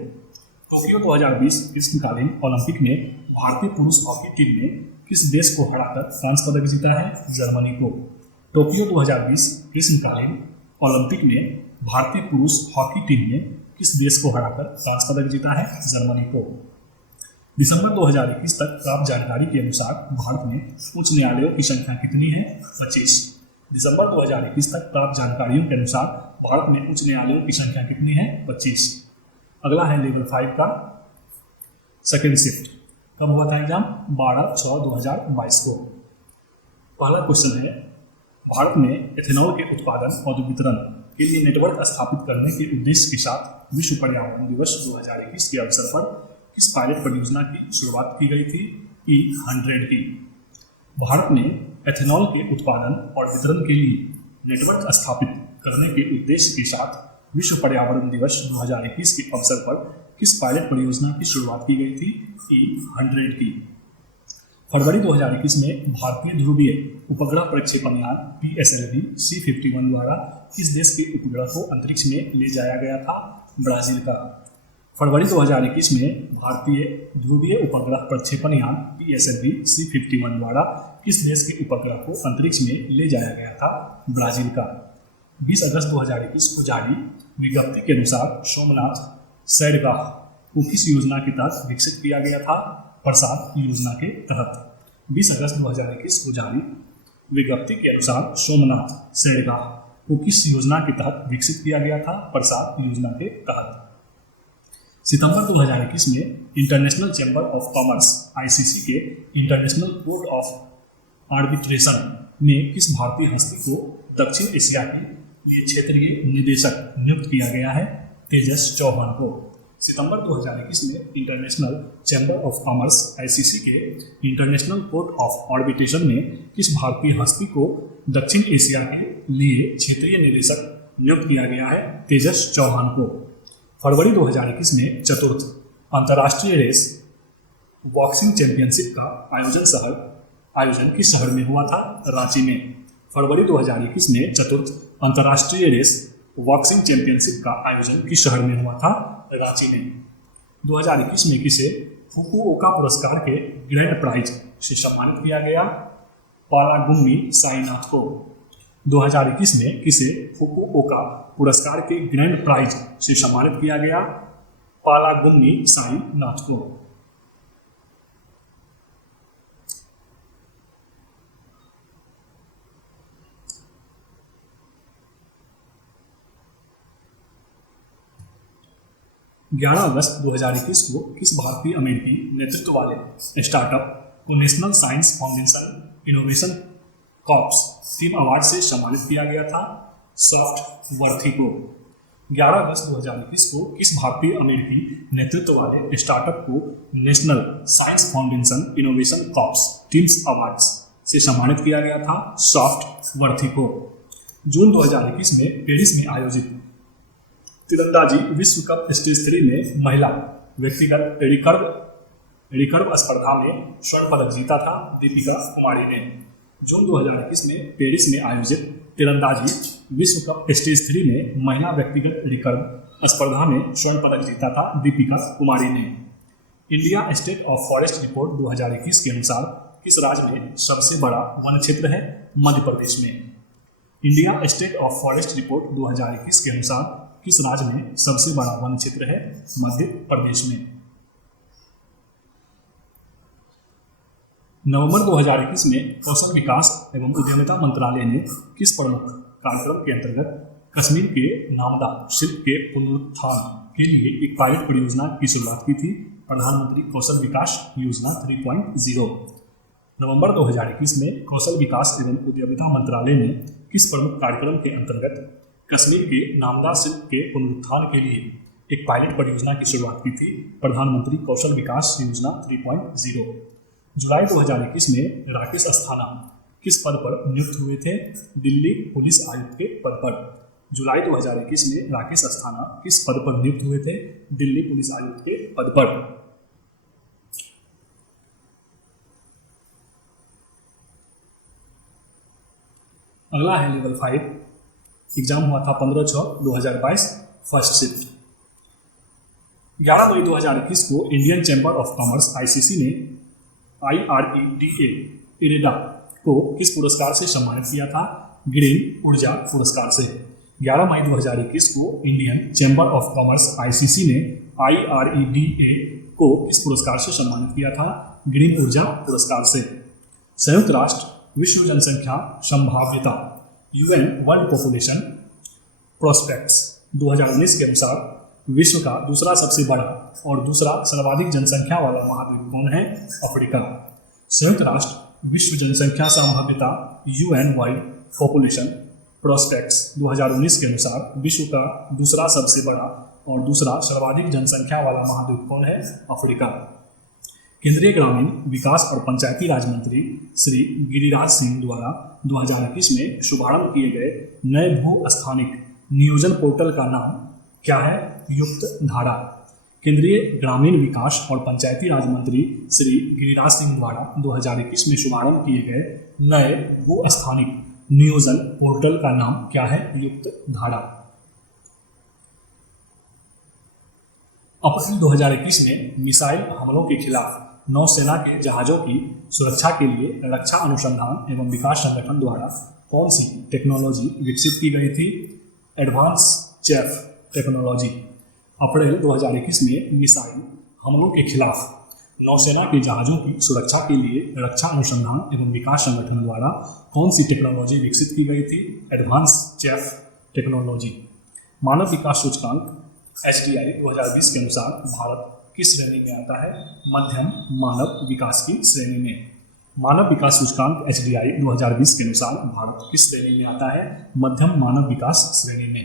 टोक्यो 2020 ग्रीष्मकालीन ओलंपिक में भारतीय पुरुष हॉकी टीम ने किस देश को हराकर कांस्य पदक जीता है? जर्मनी को। टोक्यो 2020 ग्रीष्मकालीन ओलंपिक में भारतीय पुरुष हॉकी टीम ने किस देश को हराकर कांस्य पदक जीता है? जर्मनी को। दिसंबर 2021 तक प्राप्त जानकारी के अनुसार भारत में उच्च न्यायालयों की संख्या कितनी है? 25। दिसंबर 2021 तक प्राप्त जानकारियों के अनुसार भारत में उच्च न्यायालयों की संख्या कितनी है? 25। अगला है लेवल 5 का सेकेंड शिफ्ट। कब हुआ था एग्जाम? 12/6/2022 को। पहला क्वेश्चन है, भारत में एथेनॉल के उत्पादन और वितरण के लिए नेटवर्क स्थापित करने के उद्देश्य के साथ विश्व पर्यावरण दिवस 2021 के अवसर पर किस पायलट परियोजना की शुरुआत की गई थी? E100 की। भारत ने एथेनॉल के उत्पादन और वितरण के लिए नेटवर्क स्थापित करने के उद्देश्य के साथ विश्व पर्यावरण दिवस 2021 के अवसर पर किस पायलट परियोजना की शुरुआत की गई थी? E100 की। फरवरी 2021 में भारतीय ध्रुवीय उपग्रह प्रक्षेपण यान PSLV C-51 द्वारा किस देश के उपग्रह को अंतरिक्ष में ले जाया गया था? ब्राजील का। फरवरी 2021 में भारतीय ध्रुवीय उपग्रह प्रक्षेपण यान PSLV C-51 द्वारा किस देश के उपग्रह को अंतरिक्ष में ले जाया गया था? ब्राजील का। 20 अगस्त 2021 को जारी विज्ञप्ति के अनुसार सोमनाथ सैरगाह को किस योजना के तहत विकसित किया गया था? प्रसाद योजना के तहत। 20 अगस्त 2021 को जारी विज्ञप्ति के अनुसार सोमनाथ सैरगाह को किस योजना के तहत विकसित किया गया था? प्रसाद योजना के तहत। सितंबर 2021 में international chamber of commerce ICC के इंटरनेशनल कोर्ट ऑफ आर्बिट्रेशन में किस भारतीय हस्ती को दक्षिण एशिया के लिए क्षेत्रीय निदेशक नियुक्त किया गया है? तेजस चौहान को। सितंबर 2021 में international chamber of commerce ICC के इंटरनेशनल कोर्ट ऑफ आर्बिट्रेशन में किस भारतीय हस्ती को दक्षिण एशिया के लिए क्षेत्रीय निदेशक नियुक्त किया गया है? तेजस चौहान को। फरवरी 2021 में चतुर्थ अंतर्राष्ट्रीय रेस बॉक्सिंग चैंपियनशिप का आयोजन किस शहर में हुआ था? रांची में। फरवरी 2021 में चतुर्थ अंतर्राष्ट्रीय रेस बॉक्सिंग चैंपियनशिप का आयोजन किस शहर में हुआ था? रांची में। 2021 में किसे फुकुओका पुरस्कार के ग्रैंड प्राइज से सम्मानित किया गया? पालागुम्मी साईनाथ को। 2021 में किसे फुकुओका पुरस्कार के ग्रैंड प्राइज से सम्मानित किया गया? पालागुम्मी साईनाथ को। ग्यारह अगस्त 2021 को किस भारतीय अमेरिकी नेतृत्व वाले स्टार्टअप को national science foundation innovation corps team award से सम्मानित किया गया था? सॉफ्टवर्थी को। 11 अगस्त 2021 को किस भारतीय अमेरिकी नेतृत्व वाले स्टार्टअप को national science foundation innovation corps teams award से सम्मानित किया गया था? सॉफ्टवर्थी को। जून 2021 में पेरिस में आयोजित तीरंदाजी विश्व कप स्टेज 3 में महिला व्यक्तिगत रिकर्व स्पर्धा में स्वर्ण पदक जीता था दीपिका कुमारी ने। जून 2021 में पेरिस में आयोजित तीरंदाजी विश्व कप स्टेज 3 में महिला व्यक्तिगत रिकर्व स्पर्धा में स्वर्ण पदक जीता था दीपिका कुमारी ने। India state of forest report 2021 के अनुसार किस राज्य में सबसे बड़ा वन क्षेत्र है? मध्य प्रदेश में। India state of forest report 2021 के अनुसार किस राज्य में सबसे बड़ा वन क्षेत्र है? मध्य प्रदेश में। नवंबर 2021 में कौशल विकास एवं उद्यमिता मंत्रालय ने किस प्रमुख कार्यक्रम के अंतर्गत कश्मीर के नामदा शिल्प के पुनरुत्थान के लिए एक पायलट परियोजना की शुरुआत की थी? प्रधानमंत्री कौशल विकास योजना 3.0। नवंबर 2021 में कौशल विकास एवं उद्यमिता मंत्रालय ने किस प्रमुख कार्यक्रम के अंतर्गत कश्मीर के नामदा शिल्प के पुनरुत्थान के लिए एक पायलट परियोजना की शुरुआत की थी? प्रधानमंत्री कौशल विकास योजना 3.0। जुलाई 2021 में राकेश अस्थाना किस पद पर नियुक्त हुए थे? दिल्ली पुलिस आयुक्त के पद पर। जुलाई 2021 में राकेश अस्थाना किस पद पर नियुक्त हुए थे? दिल्ली पुलिस आयुक्त के पद पर। अगला है लेवल 5। एग्जाम हुआ था 15/6/2022 फर्स्ट शिफ्ट। 11 मई 2021 को Indian chamber of commerce ICC ने IREDA इरेडा को किस पुरस्कार से सम्मानित किया था? ग्रीन ऊर्जा पुरस्कार से। 11 मई 2021 को Indian chamber of commerce ICC ने IREDA को किस पुरस्कार से सम्मानित किया था? ग्रीन ऊर्जा पुरस्कार से। संयुक्त राष्ट्र विश्व जनसंख्या संभाव्यता UN वर्ल्ड पॉपुलेशन प्रोस्पेक्ट्स 2019 के अनुसार विश्व का दूसरा सबसे बड़ा और दूसरा सर्वाधिक जनसंख्या वाला महाद्वीप कौन है? अफ्रीका। संयुक्त राष्ट्र विश्व जनसंख्या संभाव्यता UN वर्ल्ड पॉपुलेशन प्रोस्पेक्ट्स 2019 के अनुसार विश्व का दूसरा सबसे बड़ा और दूसरा सर्वाधिक जनसंख्या वाला महाद्वीप कौन है? अफ्रीका। केंद्रीय ग्रामीण विकास और पंचायती राज मंत्री श्री गिरिराज सिंह द्वारा 2021 में शुभारंभ किए गए नए भू स्थानिक नियोजन पोर्टल का नाम क्या है? युक्त धारा। केंद्रीय ग्रामीण विकास और पंचायती राज मंत्री श्री गिरिराज सिंह द्वारा 2021 में शुभारंभ किए गए नए भू स्थानिक नियोजन पोर्टल का नाम क्या है? युक्त धारा। अप्रैल 2021 में मिसाइल हमलों के खिलाफ नौसेना के जहाज़ों की सुरक्षा के लिए रक्षा अनुसंधान एवं विकास संगठन द्वारा कौन सी टेक्नोलॉजी विकसित की गई थी? Advance chef technology. अप्रैल 2021 में मिसाइल हमलों के खिलाफ नौसेना के जहाज़ों की सुरक्षा के लिए रक्षा अनुसंधान एवं विकास संगठन द्वारा कौन सी टेक्नोलॉजी विकसित की गई थी? Advance chef technology. मानव विकास सूचकांक HDI 2020 के अनुसार भारत किस श्रेणी में आता है? मध्यम मानव विकास की श्रेणी में। मानव विकास सूचकांक HDI 2020 के अनुसार भारत किस श्रेणी में आता है? मध्यम मानव विकास श्रेणी में।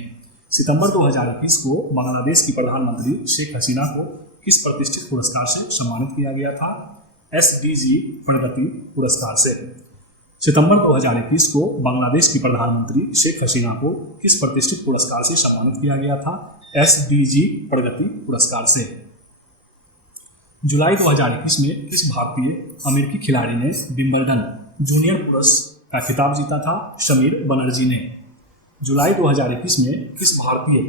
सितंबर 2021 को बांग्लादेश की प्रधानमंत्री शेख हसीना को किस प्रतिष्ठित पुरस्कार से सम्मानित किया गया था? SDG प्रगति पुरस्कार से। सितंबर 2021 को बांग्लादेश की प्रधानमंत्री शेख हसीना को किस प्रतिष्ठित पुरस्कार से सम्मानित किया गया था? SDG प्रगति पुरस्कार से। जुलाई 2021 में किस भारतीय अमेरिकी खिलाड़ी ने विंबलडन जूनियर पुरुष का खिताब जीता था? समीर बनर्जी ने। जुलाई 2021 में किस भारतीय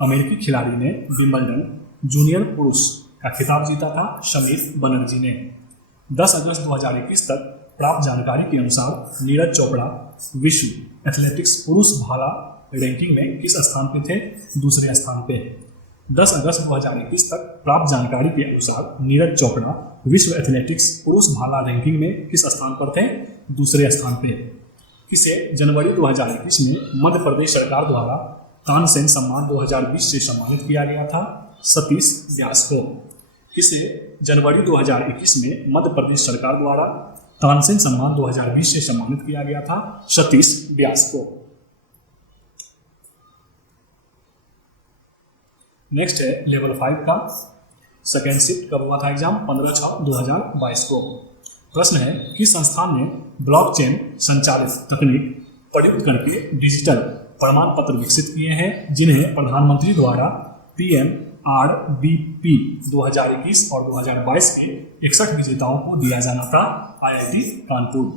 अमेरिकी खिलाड़ी ने विंबलडन जूनियर पुरुष का खिताब जीता था? समीर बनर्जी ने। 10 अगस्त 2021 तक प्राप्त जानकारी के अनुसार नीरज चोपड़ा विश्व एथलेटिक्स पुरुष भाला रैंकिंग में किस स्थान पे थे? दूसरे स्थान पे। 10 अगस्त 2021 तक प्राप्त जानकारी के अनुसार नीरज चोपड़ा विश्व एथलेटिक्स पुरुष भाला रैंकिंग में किस स्थान पर थे? दूसरे स्थान पे। किसे जनवरी 2021 में मध्य प्रदेश सरकार द्वारा तानसेन सम्मान 2020 से सम्मानित किया गया था? सतीश व्यास को। किसे जनवरी 2021 में मध्य प्रदेश सरकार द्वारा तानसेन सम्मान 2020 से सम्मानित किया गया था? सतीश व्यास को। नेक्स्ट है लेवल 5 का सेकेंड शिफ्ट कब हुआ था एग्जाम? 15/6/2022 को। प्रश्न है किस संस्थान ने ब्लॉकचेन संचालित तकनीक प्रयुक्त करके डिजिटल प्रमाण पत्र विकसित किए हैं जिन्हें प्रधानमंत्री द्वारा PMRBP 2021 और 2022 के 61 विजेताओं को दिया जाना था? IIT कानपुर।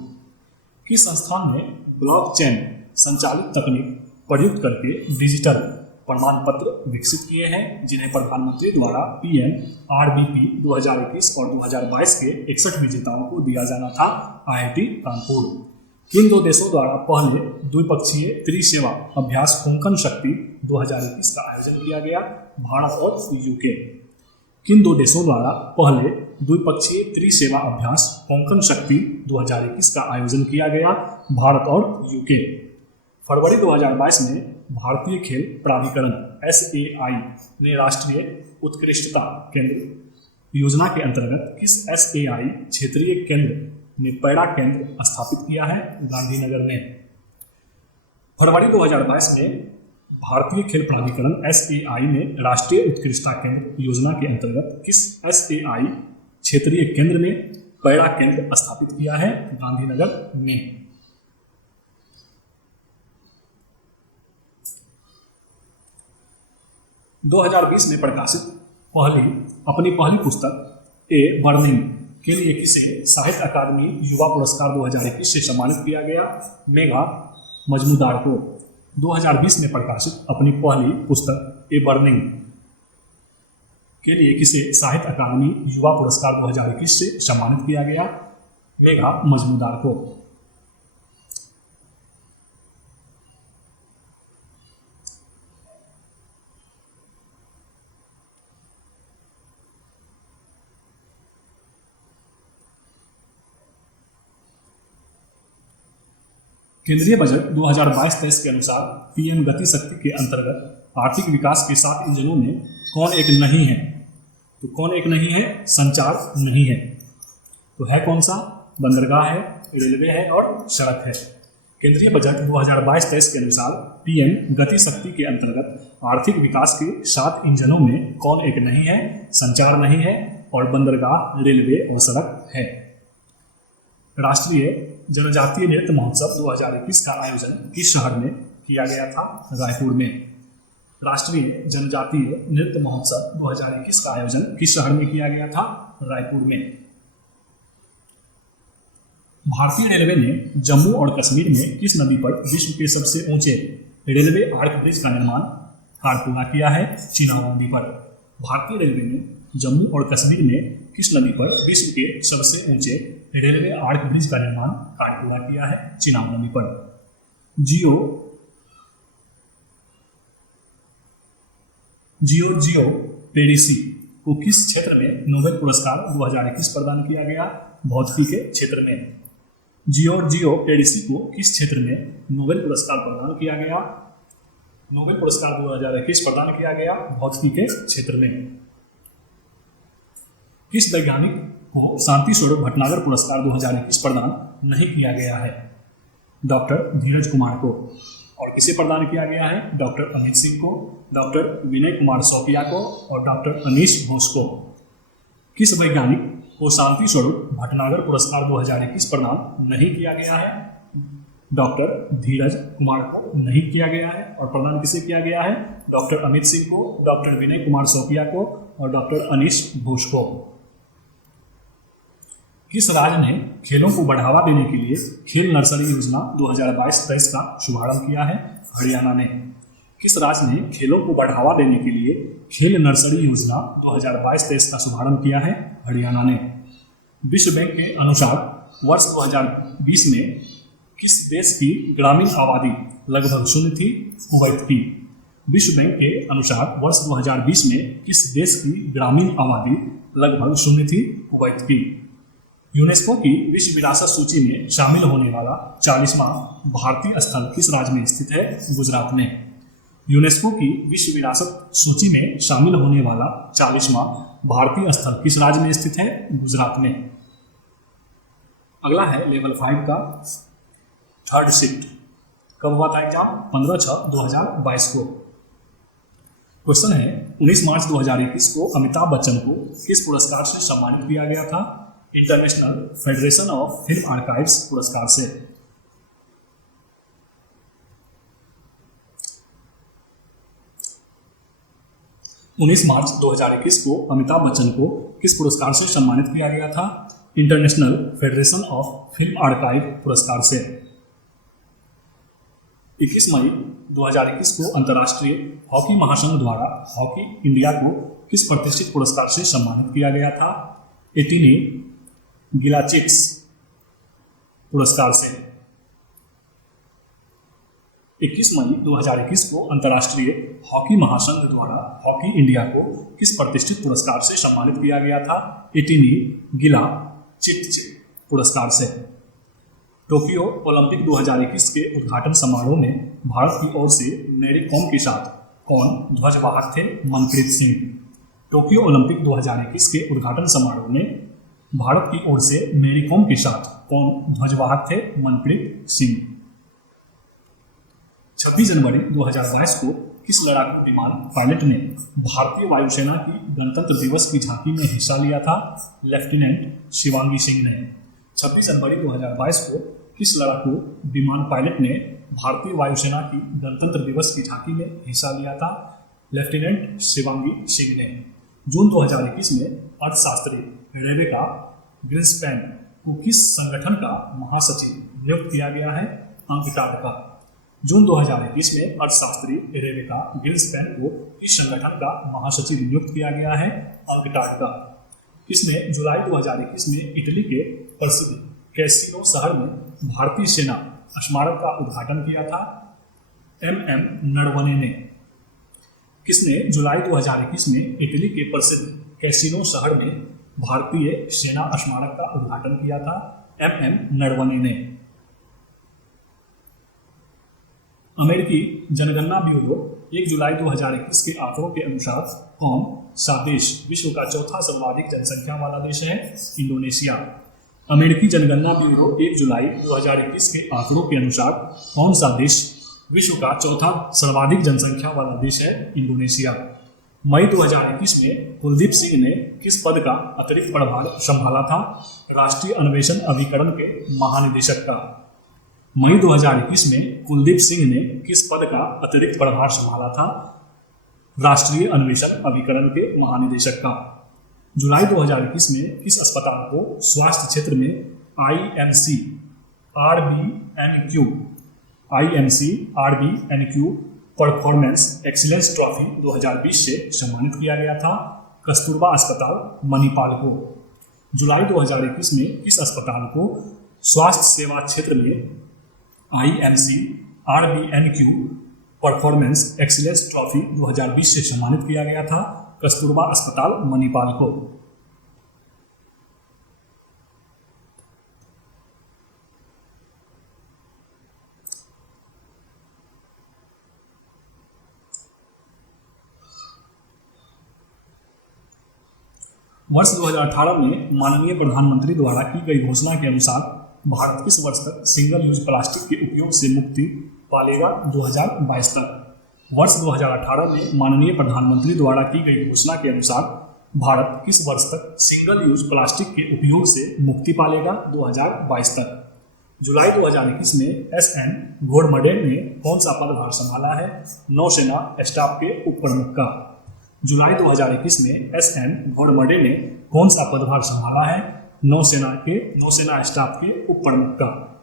किस संस्थान ने ब्लॉकचेन संचालित तकनीक प्रयुक्त करके डिजिटल प्रमाण पत्र विकसित किए हैं जिन्हें प्रधानमंत्री द्वारा PMRBP 2021 और 2022 के 61 विजेताओं को दिया जाना था? IIT कानपुर। किन दो देशों द्वारा पहले द्विपक्षीय त्रिसेवा अभ्यास कोंकण शक्ति 2021 का आयोजन किया गया? भारत और UK। किन दो देशों द्वारा पहले द्विपक्षीय त्रिसेवा अभ्यास कोंकण शक्ति 2021 का आयोजन किया गया? भारत और UK। फरवरी 2022 में भारतीय खेल प्राधिकरण SAI ने राष्ट्रीय उत्कृष्टता केंद्र योजना के अंतर्गत किस SAI क्षेत्रीय केंद्र ने पैरा केंद्र स्थापित किया है? गांधीनगर में। फरवरी 2022 में भारतीय खेल प्राधिकरण SAI ने राष्ट्रीय उत्कृष्टता केंद्र योजना के अंतर्गत किस SAI क्षेत्रीय केंद्र ने पैरा केंद्र स्थापित किया है? गांधीनगर में। 2020 में प्रकाशित अपनी पहली पुस्तक ए बर्निंग के लिए किसे साहित्य अकादमी युवा पुरस्कार 2021 से सम्मानित किया गया? मेघा मजमूदार को। 2020 में प्रकाशित अपनी पहली पुस्तक ए बर्निंग के लिए किसे साहित्य अकादमी युवा पुरस्कार 2021 से सम्मानित किया गया? मेघा मजमूदार को। केंद्रीय बजट 2022-23 के अनुसार PM गति शक्ति के अंतर्गत आर्थिक विकास के 7 इंजनों में कौन एक नहीं है? तो कौन एक नहीं है? संचार नहीं है। तो है कौन सा? बंदरगाह है, रेलवे है और सड़क है। केंद्रीय बजट 2022-23 के अनुसार पीएम गति शक्ति के अंतर्गत आर्थिक विकास के 7 इंजनों में कौन एक नहीं है? संचार नहीं है और बंदरगाह, रेलवे और सड़क है। राष्ट्रीय जनजातीय नृत्य महोत्सव 2021 का आयोजन किस शहर में किया गया था? रायपुर में। राष्ट्रीय जनजातीय नृत्य महोत्सव 2021 का आयोजन किस शहर में किया गया था? रायपुर में। भारतीय रेलवे ने जम्मू और कश्मीर में किस नदी पर विश्व के सबसे ऊंचे रेलवे आर्क ब्रिज का निर्माण कार्य पूरा किया है? चिनाब नदी पर। भारतीय रेलवे ने जम्मू और कश्मीर में किस नदी पर विश्व के सबसे ऊंचे रेलवे आर्क ब्रिज का निर्माण कार्य पूरा किया है? चिनाब नदी पर। जियोर्जियो पेरिसी को किस क्षेत्र में नोबेल पुरस्कार 2021 प्रदान किया गया? भौतिकी के क्षेत्र में। जियोर्जियो पेरिसी को किस क्षेत्र में नोबेल पुरस्कार प्रदान किया गया? नोबेल पुरस्कार 2021 प्रदान किया गया भौतिकी के क्षेत्र में। किस वैज्ञानिक को शांति स्वरूप भटनागर पुरस्कार 2021 प्रदान नहीं किया गया है? डॉक्टर धीरज कुमार को। और किसे प्रदान किया गया है? डॉक्टर अमित सिंह को, डॉक्टर विनय कुमार शौकिया को और डॉक्टर अनीश घोष को। किस वैज्ञानिक को शांति स्वरूप भटनागर पुरस्कार 2021 प्रदान नहीं किया गया है? डॉक्टर धीरज कुमार को नहीं किया गया है। और प्रदान किसे किया गया है? डॉक्टर अमित सिंह को, डॉक्टर विनय कुमार शौकिया को और डॉक्टर अनीश घोष को। किस राज्य ने खेलों को बढ़ावा देने के लिए खेल नर्सरी योजना 2022-23 का शुभारंभ किया है? हरियाणा ने। किस राज्य ने खेलों को बढ़ावा देने के लिए खेल नर्सरी योजना 2022-23 का शुभारंभ किया है? हरियाणा ने। विश्व बैंक के अनुसार वर्ष 2020 में किस देश की ग्रामीण आबादी लगभग शून्य थी? कुवैत की। विश्व बैंक के अनुसार वर्ष 2020 में किस देश की ग्रामीण आबादी लगभग शून्य थी? कुवैत की। यूनेस्को की विश्व विरासत सूची में शामिल होने वाला 40वां भारतीय स्थल किस राज्य में स्थित है? गुजरात में। यूनेस्को की विश्व विरासत सूची में शामिल होने वाला 40वां भारतीय स्थल किस राज्य में स्थित है? गुजरात में। अगला है लेवल 5 का थर्ड शिफ्ट। कब हुआ था एग्जाम? 15/6/2022 को। क्वेश्चन है 19 मार्च 2021 को अमिताभ बच्चन को किस पुरस्कार से सम्मानित किया गया था? International federation of film archives पुरस्कार से। उन्नीस मार्च 2021 को अमिताभ बच्चन को किस पुरस्कार से सम्मानित किया गया था? International federation of film archive पुरस्कार से। 21 मई 2021 को अंतर्राष्ट्रीय हॉकी महासंघ द्वारा हॉकी इंडिया को किस प्रतिष्ठित पुरस्कार से सम्मानित किया गया था? एटिनी गिलाचिक्स पुरस्कार से। 21 मई 2021 को अंतर्राष्ट्रीय हॉकी महासंघ द्वारा हॉकी इंडिया को किस प्रतिष्ठित पुरस्कार से सम्मानित किया गया था? एटिनी गिलाचिक्स पुरस्कार से। टोक्यो ओलंपिक 2021 के उद्घाटन समारोह में भारत की ओर से मैरी कॉम के साथ कौन ध्वजवाहक थे? मनप्रीत सिंह। टोक्यो ओलंपिक 2021 के उद्घाटन समारोह में भारत की ओर से मैरी कॉम के साथ कौन ध्वजवाहक थे? मनप्रीत सिंह। 26 जनवरी 2022 को किस लड़ाकू विमान पायलट ने भारतीय वायुसेना की गणतंत्र दिवस की झांकी में हिस्सा लिया था? लेफ्टिनेंट शिवांगी सिंह ने। 26 जनवरी 2022 को किस लड़ाकू विमान पायलट ने भारतीय वायुसेना की गणतंत्र दिवस की झांकी में हिस्सा लिया था? लेफ्टिनेंट शिवांगी सिंह ने। जून 2021 में अर्थशास्त्री रेबेका ग्रिन्सपैन को किस संगठन का महासचिव नियुक्त किया गया है? अंकटाड का। जून 2021 में अर्थशास्त्री रेबेका ग्रिन्सपैन को किस संगठन का महासचिव नियुक्त किया गया है? अंकटाड का। किसने जुलाई 2021 में इटली के प्रसिद्ध कैसिनो शहर में भारतीय सेना स्मारक का उद्घाटन किया था? MM नरवणे ने। किसने जुलाई 2021 में इटली के प्रसिद्ध कैसिनो शहर में भारतीय सेना स्मारक का उद्घाटन किया था? MM नरवणे ने। अमेरिकी जनगणना ब्यूरो 1 जुलाई 2021 के आंकड़ों के अनुसार कौन सा देश विश्व का चौथा सर्वाधिक जनसंख्या वाला देश है? इंडोनेशिया। अमेरिकी जनगणना ब्यूरो 1 जुलाई 2021 के आंकड़ों के अनुसार कौन सा देश विश्व का चौथा सर्वाधिक जनसंख्या वाला देश है? इंडोनेशिया। मई 2021 में कुलदीप सिंह ने किस पद का अतिरिक्त प्रभार संभाला था? राष्ट्रीय अन्वेषण अभिकरण के महानिदेशक का। मई 2021 में कुलदीप सिंह ने किस पद का अतिरिक्त प्रभार संभाला था? राष्ट्रीय अन्वेषण अभिकरण के महानिदेशक का। जुलाई 2021 में किस अस्पताल को स्वास्थ्य क्षेत्र में IMC RBNQ performance excellence trophy 2020 से सम्मानित किया गया था? कस्तूरबा अस्पताल मणिपाल को। जुलाई 2021 में किस अस्पताल को स्वास्थ्य सेवा क्षेत्र में IMC RBNQ performance excellence trophy 2020 से सम्मानित किया गया था? कस्तूरबा अस्पताल मणिपाल को। वर्ष 2018 में माननीय प्रधानमंत्री द्वारा की गई घोषणा के अनुसार भारत किस वर्ष तक सिंगल यूज प्लास्टिक के उपयोग से मुक्ति पालेगा? 2022 तक। वर्ष 2018 में माननीय प्रधानमंत्री द्वारा की गई घोषणा के अनुसार भारत किस वर्ष तक सिंगल यूज प्लास्टिक के उपयोग से मुक्ति पालेगा? 2022 तक। जुलाई 2021 में SN घोड़मडे ने कौन सा पदभार संभाला है? नौसेना स्टाफ के उप प्रमुख का। जुलाई 2021 में SN घोड़मडे ने कौन सा पदभार संभाला है? नौसेना स्टाफ के उप प्रमुख का।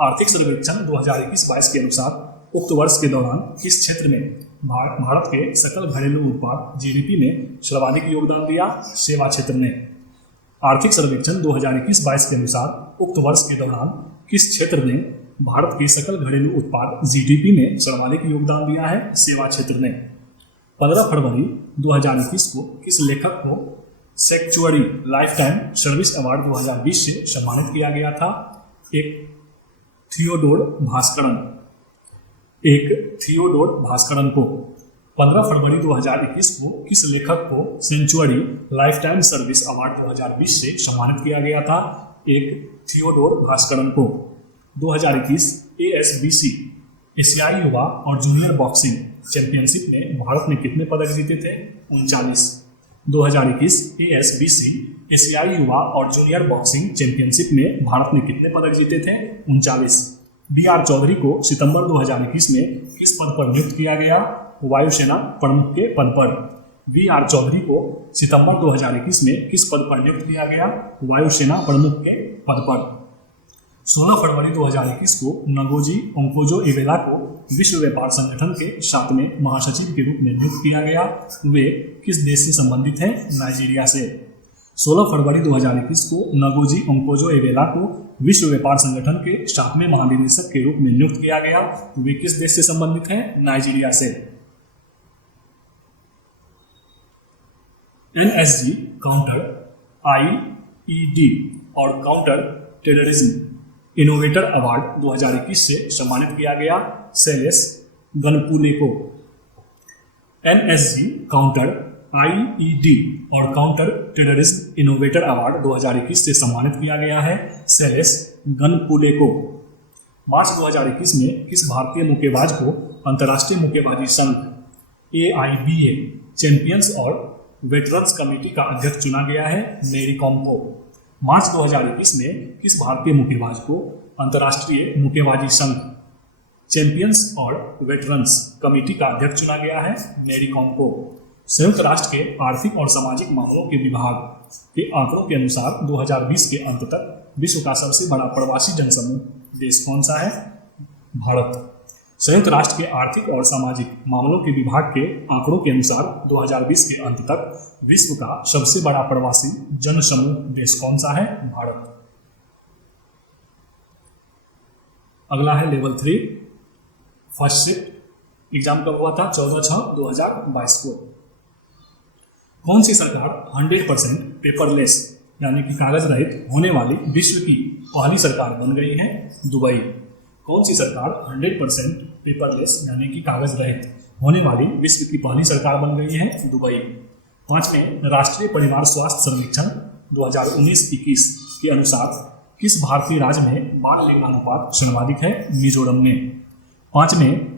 आर्थिक सर्वेक्षण 2021-22 के अनुसार उक्त वर्ष के दौरान किस क्षेत्र में भारत के सकल घरेलू उत्पाद GDP में सर्वाधिक योगदान दिया? सेवा क्षेत्र ने। आर्थिक सर्वेक्षण 2021-22 के अनुसार उक्त वर्ष के दौरान किस क्षेत्र ने भारत के सकल घरेलू उत्पाद GDP में सर्वाधिक योगदान दिया है? सेवा क्षेत्र ने। 15 फरवरी 2021 को किस लेखक को सेंचुरी लाइफटाइम सर्विस अवार्ड 2020 से सम्मानित किया गया था? एक थियोडोर भास्करन को। 15 फरवरी 2021 को किस लेखक को सेंचुरी लाइफटाइम सर्विस अवार्ड 2020 से सम्मानित किया गया था? एक थियोडोर भास्करन को। 2021 ASBC एशियाई युवा और जूनियर बॉक्सिंग चैंपियनशिप में भारत ने कितने पदक जीते थे? 39। 2021 ASBC एशियाई युवा और जूनियर बॉक्सिंग चैंपियनशिप में भारत ने कितने पदक जीते थे? 39। BR चौधरी को सितंबर 2021 में किस पद पर नियुक्त किया गया? वायुसेना प्रमुख के पद पर। BR चौधरी को सितंबर 2021 में किस पद पर नियुक्त किया गया? वायुसेना प्रमुख के पद पर। 16 फरवरी 2021 को नगोजी ओंकोजो-इवेला को विश्व व्यापार संगठन के 7वें महासचिव के रूप में नियुक्त किया गया। वे किस देश से संबंधित हैं? नाइजीरिया से। 16 फरवरी 2021 को नगोजी ओंकोजो-इवेला को विश्व व्यापार संगठन के 7वें महानिदेशक के रूप में नियुक्त किया गया। वे किस देश से संबंधित हैं? नाइजीरिया से। NSG काउंटर IED और काउंटर टेररिज्म इनोवेटर अवार्ड 2021 से सम्मानित किया गया शैलेश गनपुले को। NSG काउंटर IED और काउंटर टेररिज्म इनोवेटर अवार्ड 2021 से सम्मानित किया गया है शैलेश गनपुले को। मार्च 2021 में किस भारतीय मुक्केबाज को अंतर्राष्ट्रीय मुक्केबाजी संघ AIBA चैंपियंस और वेटरन्स कमेटी का अध्यक्ष चुना गया है? मैरी कॉम को। मार्च 2021 में किस भारतीय मुक्केबाज को अंतर्राष्ट्रीय मुक्केबाजी संघ चैंपियंस और वेटरन्स कमेटी का अध्यक्ष चुना गया है? मैरी कॉम को। संयुक्त राष्ट्र के आर्थिक और सामाजिक मामलों के विभाग के आंकड़ों के अनुसार 2020 के अंत तक विश्व का सबसे बड़ा प्रवासी जनसमूह देश कौन सा है? भारत। संयुक्त राष्ट्र के आर्थिक और सामाजिक मामलों के विभाग के आंकड़ों के अनुसार 2020 के अंत तक विश्व का सबसे बड़ा प्रवासी जनसमूह देश कौन सा है? भारत। अगला है लेवल 3 फर्स्ट शिफ्ट एग्जाम कब हुआ था? 14/6/2022 को। कौन सी सरकार 100% पेपरलेस यानी कि कागज रहित होने वाली विश्व की पहली सरकार बन गई है? दुबई। कौन सी सरकार 100% पेपरलेस यानी कि कागज रहित होने वाली विश्व की पहली सरकार बन गई है? दुबई। 5वें राष्ट्रीय परिवार स्वास्थ्य सर्वेक्षण 2019-21 के अनुसार किस भारतीय राज्य में बाल लिंगानुपात सर्वाधिक है? मिजोरम में। पांचवें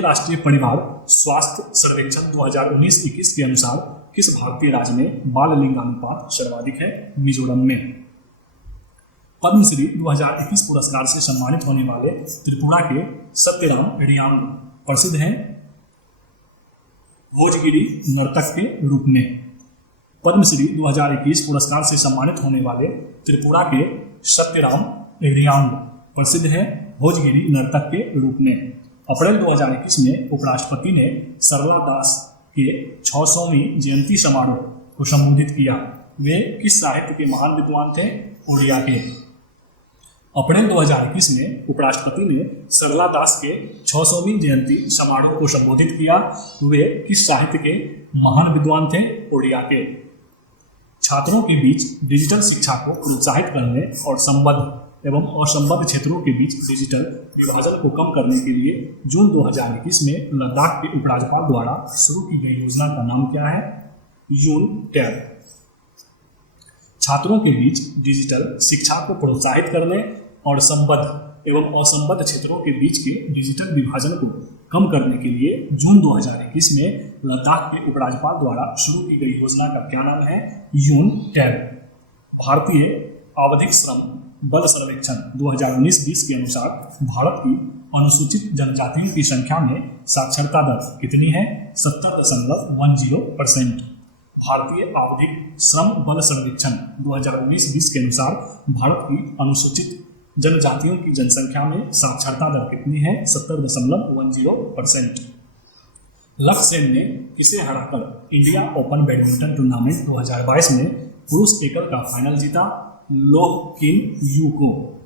राष्ट्रीय परिवार स्वास्थ्य सर्वेक्षण 2019-21 के अनुसार किस भारतीय राज्य में बाल लिंगानुपात सर्वाधिक है? मिजोरम में। पद्मश्री 2021 पुरस्कार से सम्मानित होने वाले त्रिपुरा के सत्यराम रियांग प्रसिद्ध हैं भोजगिरी नर्तक के रूप में। पद्मश्री 2021 पुरस्कार से सम्मानित होने वाले त्रिपुरा के सत्यराम रियांग प्रसिद्ध है भोजगिरी नर्तक के रूप में। अप्रैल 2021 में उपराष्ट्रपति ने सरला दास के 600वीं जयंती समारोह को संबोधित किया। वे किस साहित्य के महान विद्वान थे? उड़िया के। अप्रैल 2021 में उपराष्ट्रपति ने सरला दास के 600वीं जयंती समारोह को संबोधित किया। वे किस साहित्य के महान विद्वान थे? उड़िया के। छात्रों के बीच डिजिटल शिक्षा को प्रोत्साहित करने और संबद्ध एवं असंबद्ध क्षेत्रों के बीच डिजिटल विभाजन को कम करने के लिए जून 2021 में लद्दाख के उपराज्यपाल द्वारा शुरू की गई योजना का नाम क्या है? यून-टैब। छात्रों के बीच डिजिटल शिक्षा को प्रोत्साहित करने और संबद्ध एवं असंबद्ध क्षेत्रों के बीच के डिजिटल विभाजन को कम करने के लिए जून 2021 में लद्दाख के उपराज्यपाल द्वारा शुरू की गई योजना का क्या नाम है? यून-टैब। भारतीय आवधिक श्रम बल सर्वेक्षण 2019-20 के अनुसार भारत की अनुसूचित जनजातियों की संख्या में साक्षरता दर कितनी है? 70.10%। भारतीय आवधिक श्रम बल सर्वेक्षण 2019-20 के अनुसार भारत की अनुसूचित जनजातियों की जनसंख्या में साक्षरता दर कितनी है? 70.10%। लक्ष्य सेन ने किसे हराकर इंडिया ओपन बैडमिंटन टूर्नामेंट 2022 में पुरुष एकल का फाइनल जीता? लोह किन यू को।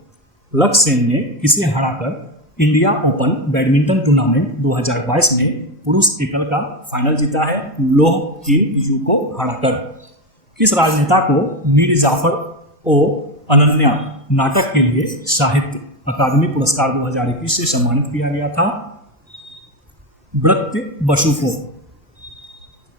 लक्ष्य सेन ने किसे हराकर इंडिया ओपन बैडमिंटन टूर्नामेंट 2022 में पुरुष एकल का फाइनल जीता है? लोह किन यू को हराकर। किस राजनेता को मीर जाफर ओ अनन्या नाटक के लिए साहित्य अकादमी पुरस्कार 2021 से सम्मानित किया गया था? ब्रत्य बसु को।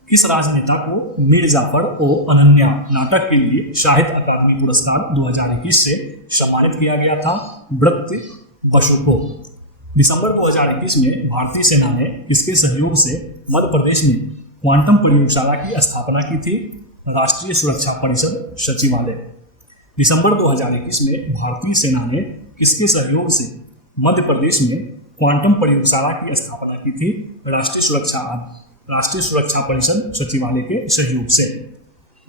किस राजनेता को मीर जाफर ओ अनन्या नाटक के लिए साहित्य अकादमी पुरस्कार 2021 से सम्मानित किया गया था? ब्रत्य बसु को। दिसंबर 2021 में भारतीय सेना ने किसके सहयोग से मध्य प्रदेश में क्वांटम प्रयोगशाला की स्थापना की थी? राष्ट्रीय सुरक्षा परिषद सचिवालय। दिसंबर 2021 में भारतीय सेना ने किसके सहयोग से मध्य प्रदेश में क्वांटम प्रयोगशाला की स्थापना की थी? राष्ट्रीय सुरक्षा परिषद सचिवालय के सहयोग से।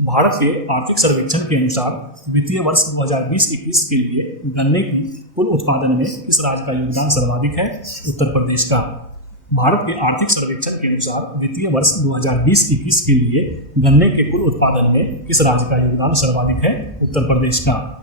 भारत के आर्थिक सर्वेक्षण के अनुसार वित्तीय वर्ष 2020-21 के लिए गन्ने की कुल उत्पादन में किस राज्य का योगदान सर्वाधिक है? उत्तर प्रदेश का। भारत के आर्थिक सर्वेक्षण के अनुसार वित्तीय वर्ष 2020-21 के लिए गन्ने के कुल उत्पादन में किस राज्य का योगदान सर्वाधिक है? उत्तर प्रदेश का।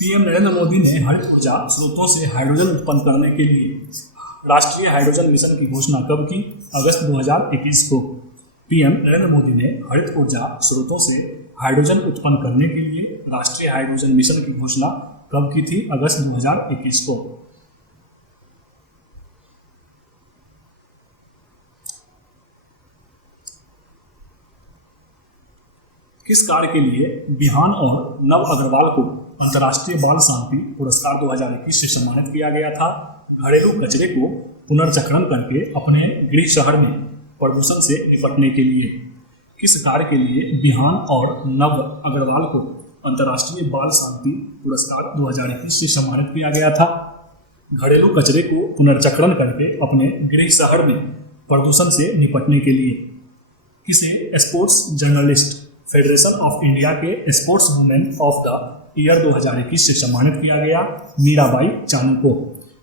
पीएम नरेंद्र मोदी ने हरित ऊर्जा स्रोतों से हाइड्रोजन उत्पन्न करने के लिए राष्ट्रीय हाइड्रोजन मिशन की घोषणा कब की? अगस्त 2021 को। पीएम नरेंद्र मोदी ने हरित ऊर्जा स्रोतों से हाइड्रोजन उत्पन्न करने के लिए राष्ट्रीय हाइड्रोजन मिशन की घोषणा कब की थी? अगस्त 2021 को। किस कार्य के लिए बिहान और नव अग्रवाल को अंतर्राष्ट्रीय बाल शांति पुरस्कार 2021 से सम्मानित किया गया था? घरेलू कचरे को पुनर्चक्रण करके अपने गृह शहर में प्रदूषण से निपटने के लिए। किस कार्य के लिए बिहान और नव अग्रवाल को अंतर्राष्ट्रीय बाल शांति पुरस्कार 2021 से सम्मानित किया गया था? घरेलू कचरे को पुनर्चक्रण करके अपने गृह शहर में प्रदूषण से निपटने के लिए। किसे sports journalist federation of India के sports women of the year 2021 से सम्मानित किया गया? मीराबाई चानू को।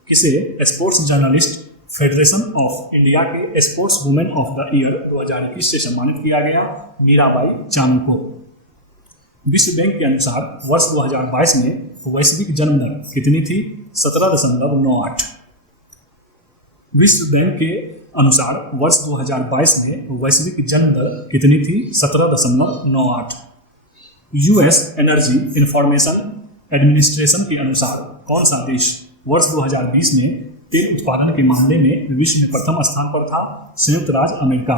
किसे sports journalist federation of India के sports women of the year 2021 से सम्मानित किया गया? मीराबाई चानू को। विश्व बैंक के अनुसार वर्ष 2022 में वैश्विक जन्म दर कितनी थी? 17.98। विश्व बैंक के अनुसार वर्ष 2022 में वैश्विक जन्म दर कितनी थी? 17.98। यूएस एनर्जी इंफॉर्मेशन एडमिनिस्ट्रेशन के अनुसार कौन सा देश वर्ष 2020 में तेल उत्पादन के मामले में विश्व में प्रथम स्थान पर था? संयुक्त राज्य America.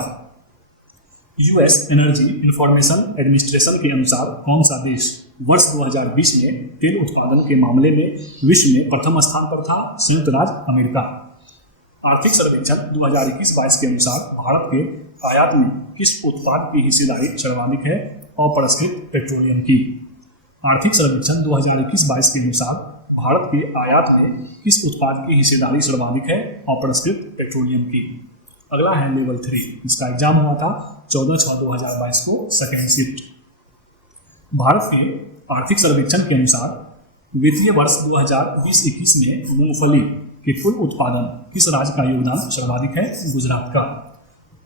US energy information administration के अनुसार कौन सा देश वर्ष 2020 में तेल उत्पादन के मामले में विश्व में प्रथम स्थान पर था? संयुक्त राज्य अमेरिका। आर्थिक सर्वेक्षण 2021-22 के अनुसार भारत के आयात में किस उत्पाद की हिस्सेदारी सर्वाधिक है? अपरिष्कृत पेट्रोलियम की। आर्थिक सर्वेक्षण 2021-22 के अनुसार भारत के आयात में किस उत्पाद की हिस्सेदारी सर्वाधिक है? अपरिष्कृत पेट्रोलियम की। अगला है लेवल 3, इसका एग्जाम हुआ था 14/6/2022 को, सेकेंड शिफ्ट। भारत के आर्थिक सर्वेक्षण के अनुसार वित्तीय वर्ष 2020-21 में मूंगफली के कुल उत्पादन किस राज्य का योगदान सर्वाधिक है? गुजरात का।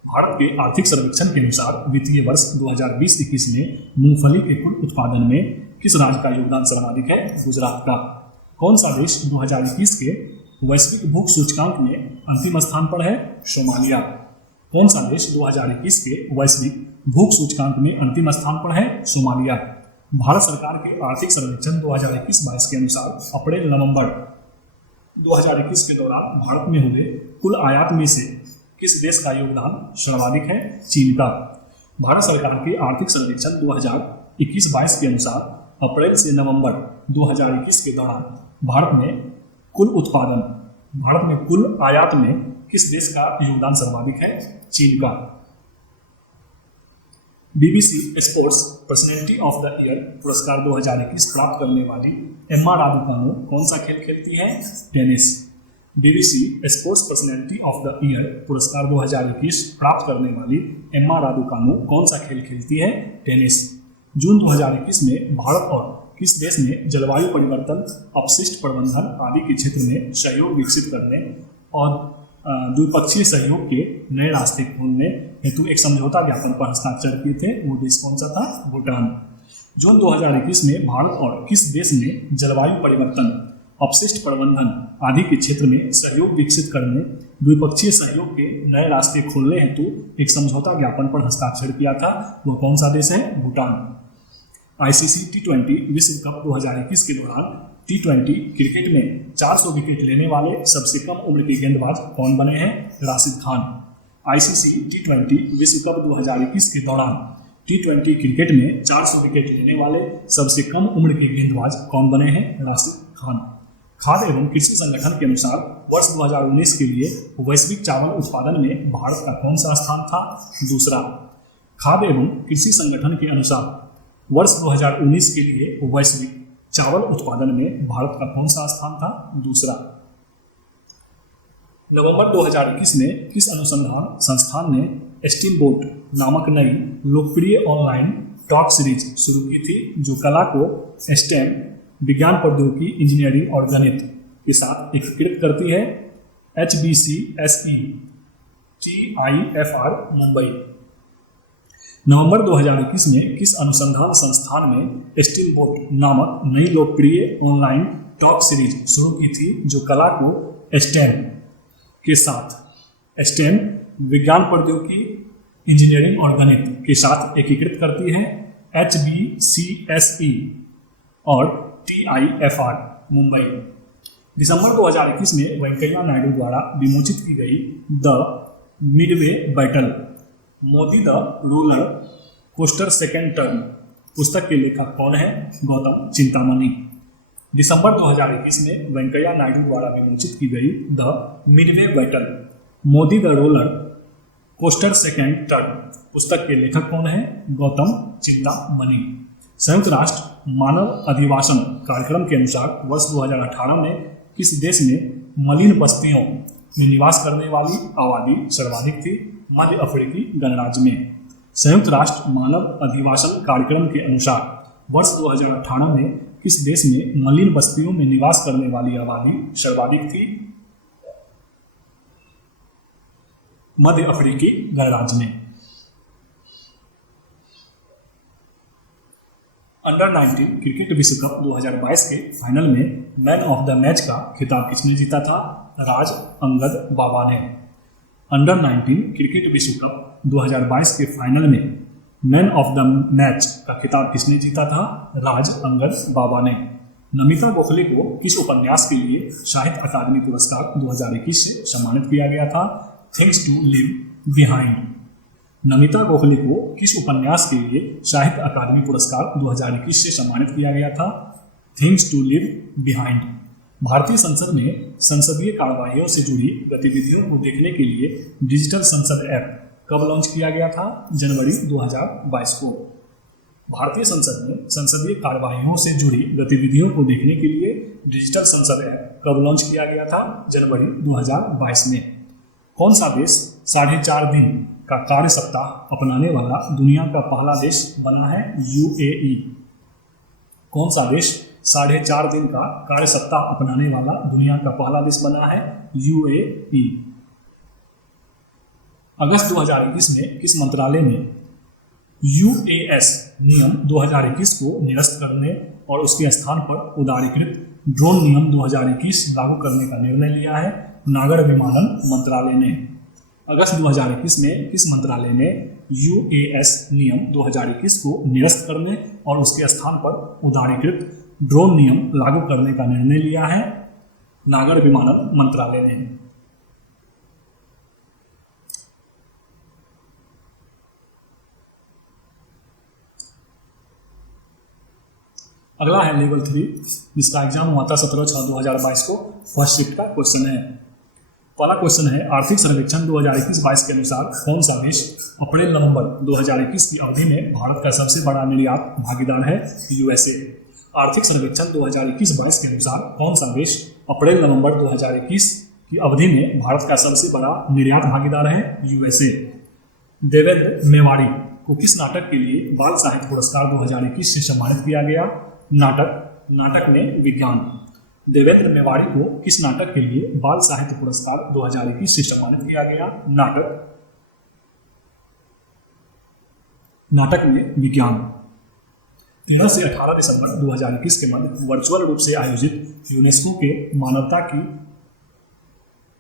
भारत के आर्थिक सर्वेक्षण के अनुसार वित्तीय वर्ष 2020-21 में मूंगफली के कुल उत्पादन में किस राज्य का योगदान सर्वाधिक है? गुजरात का। कौन सा देश 2021 के वैश्विक भूख सूचकांक में अंतिम स्थान पर है? सोमालिया। कौन सा देश 2021 के वैश्विक भूख सूचकांक में अंतिम स्थान पर है? सोमालिया। भारत सरकार के आर्थिक सर्वेक्षण 2021-22 के अनुसार अप्रैल-नवंबर 2021 के दौरान भारत में हुए कुल आयात में से किस देश का योगदान सर्वाधिक है? चीन का। भारत सरकार के आर्थिक सर्वेक्षण 2021-22 के अनुसार अप्रैल से नवंबर 2021 के दौरान भारत में कुल आयात में किस देश का योगदान सर्वाधिक है? चीन का। BBC sports personality of the year पुरस्कार 2021 प्राप्त करने वाली एम्मा रादुकानु कौन सा खेल खेलती है? Tennis. BBC sports personality of the year पुरस्कार 2021 प्राप्त करने वाली एम्मा रादुकानु कौन सा खेल खेलती है? टेनिस। जून 2021 में भारत और किस देश ने जलवायु परिवर्तन, अपशिष्ट प्रबंधन आदि के क्षेत्र में सहयोग विकसित करने और द्विपक्षीय सहयोग के नए रास्ते खोलने हेतु एक समझौता ज्ञापन पर हस्ताक्षर किए थे? वो देश कौन सा था? भूटान। जून 2021 में भारत और किस देश ने जलवायु परिवर्तन, अपशिष्ट प्रबंधन आदि के क्षेत्र में सहयोग विकसित करने, द्विपक्षीय सहयोग के नए रास्ते खोलने हेतु एक समझौता ज्ञापन पर हस्ताक्षर किया था? वो कौन सा देश है? भूटान। आईसीसी T20 विश्व कप 2021 के दौरान T20 क्रिकेट में 400 विकेट लेने वाले सबसे कम उम्र के गेंदबाज कौन बने हैं? राशिद खान। आईसीसी T20 विश्व कप 2021 के दौरान T20 क्रिकेट में 400 विकेट लेने वाले सबसे कम उम्र के गेंदबाज कौन बने हैं? राशिद खान। खाद्य एवं कृषि संगठन के अनुसार वर्ष 2019 के लिए वैश्विक चावल उत्पादन में भारत का कौन सा स्थान था? दूसरा। खाद्य एवं कृषि संगठन के अनुसार वर्ष 2019 के लिए वैश्विक चावल उत्पादन में भारत का कौन सा स्थान था? दूसरा। नवंबर 2021 में किस अनुसंधान संस्थान ने स्टीमबोट नामक नई लोकप्रिय ऑनलाइन टॉक सीरीज शुरू की थी, जो कला को स्टेम, विज्ञान प्रौद्योगिकी, इंजीनियरिंग और गणित के साथ एकीकृत करती है? HBCSE TIFR Mumbai. नवंबर 2021 में किस अनुसंधान संस्थान ने स्टीमबोट नामक नई लोकप्रिय ऑनलाइन टॉक सीरीज शुरू की थी, जो कला को स्टेम के साथ, स्टेम, विज्ञान प्रौद्योगिकी, इंजीनियरिंग और गणित के साथ एकीकृत करती है? HBCSE और TIFR मुंबई। दिसंबर 2021 में वेंकैया नायडू द्वारा विमोचित की गई the Midway battle, Modi the roller coaster second turn पुस्तक के लेखक कौन है? गौतम चिंतामणि। दिसंबर 2021 में वेंकैया नायडू द्वारा विमोचित की गई the Midway battle, Modi the roller coaster second turn पुस्तक के लेखक कौन है? गौतम चिंतामणि। संयुक्त राष्ट्र मानव अधिवासन कार्यक्रम के अनुसार वर्ष 2018 में किस देश में मलिन बस्तियों में निवास करने वाली आबादी सर्वाधिक थी? मध्य अफ्रीकी गणराज्य में। संयुक्त राष्ट्र मानव अधिवासन कार्यक्रम के अनुसार वर्ष 2018 में किस देश में मलिन बस्तियों में निवास करने वाली आबादी सर्वाधिक थी? मध्य अफ्रीकी गणराज्य में। अंडर 19 क्रिकेट विश्व कप 2022 के फाइनल में मैन ऑफ द मैच का खिताब किसने जीता था? राज अंगद बाबा ने। अंडर 19 क्रिकेट विश्व कप 2022 के फाइनल में मैन ऑफ द मैच का खिताब किसने जीता था? राज अंगद बाबा ने। नमिता गोखले को किस उपन्यास के लिए साहित्य अकादमी पुरस्कार 2021 से सम्मानित किया गया था? Things to leave behind. Namita Gokhale को किस उपन्यास के लिए साहित्य अकादमी पुरस्कार 2021 से सम्मानित किया गया था? Things to leave behind. भारतीय संसद में संसदीय कार्यवाहियों से जुड़ी गतिविधियों को देखने के लिए डिजिटल संसद ऐप कब लॉन्च किया गया था? जनवरी 2022 को। भारतीय संसद में संसदीय कार्यवाहियों से जुड़ी गतिविधियों को देखने के लिए डिजिटल संसद ऐप कब लॉन्च किया गया था? जनवरी 2022 में। कौन सा देश 4.5 दिन का कार्य सप्ताह अपनाने वाला दुनिया का पहला देश बना है? यूएई। कौन सा देश 4.5 दिन का कार्य सप्ताह अपनाने वाला दुनिया का पहला देश बना है? यूएई। अगस्त 2021 में किस मंत्रालय ने यूएएस नियम 2021 को निरस्त करने और उसके स्थान पर उदारीकृत ड्रोन नियम 2021 लागू करने का निर्णय लिया है? नागर विमानन मंत्रालय ने। अगस्त 2021 में किस मंत्रालय ने यूएएस नियम 2021 को निरस्त करने और उसके स्थान पर उदारीकृत ड्रोन नियम लागू करने का निर्णय लिया है? नागर विमानन मंत्रालय ने। अगला है लेवल 3, जिसका एग्जाम हुआ था 17/6/2022 को। फर्स्ट शिफ्ट का क्वेश्चन है। पहला क्वेश्चन है, आर्थिक सर्वेक्षण 2021-22 के अनुसार कौन सा देश अप्रैल-नवंबर 2021 की अवधि में भारत का सबसे बड़ा निर्यात भागीदार है? यूएसए। आर्थिक सर्वेक्षण 2021-22 के अनुसार कौन सा देश अप्रैल-नवंबर 2021 की अवधि में भारत का सबसे बड़ा निर्यात भागीदार है? यूएसए। देवेंद्र मेवाड़ी को किस नाटक के लिए बाल साहित्य पुरस्कार 2021 से सम्मानित किया गया? नाटक में विज्ञान। देवेंद्र मेवाड़ी को किस नाटक के लिए बाल साहित्य पुरस्कार 2021 से सम्मानित किया गया? नाटक में विज्ञान। 13 से 18 दिसंबर 2021 के मध्य वर्चुअल रूप से आयोजित यूनेस्को के मानवता की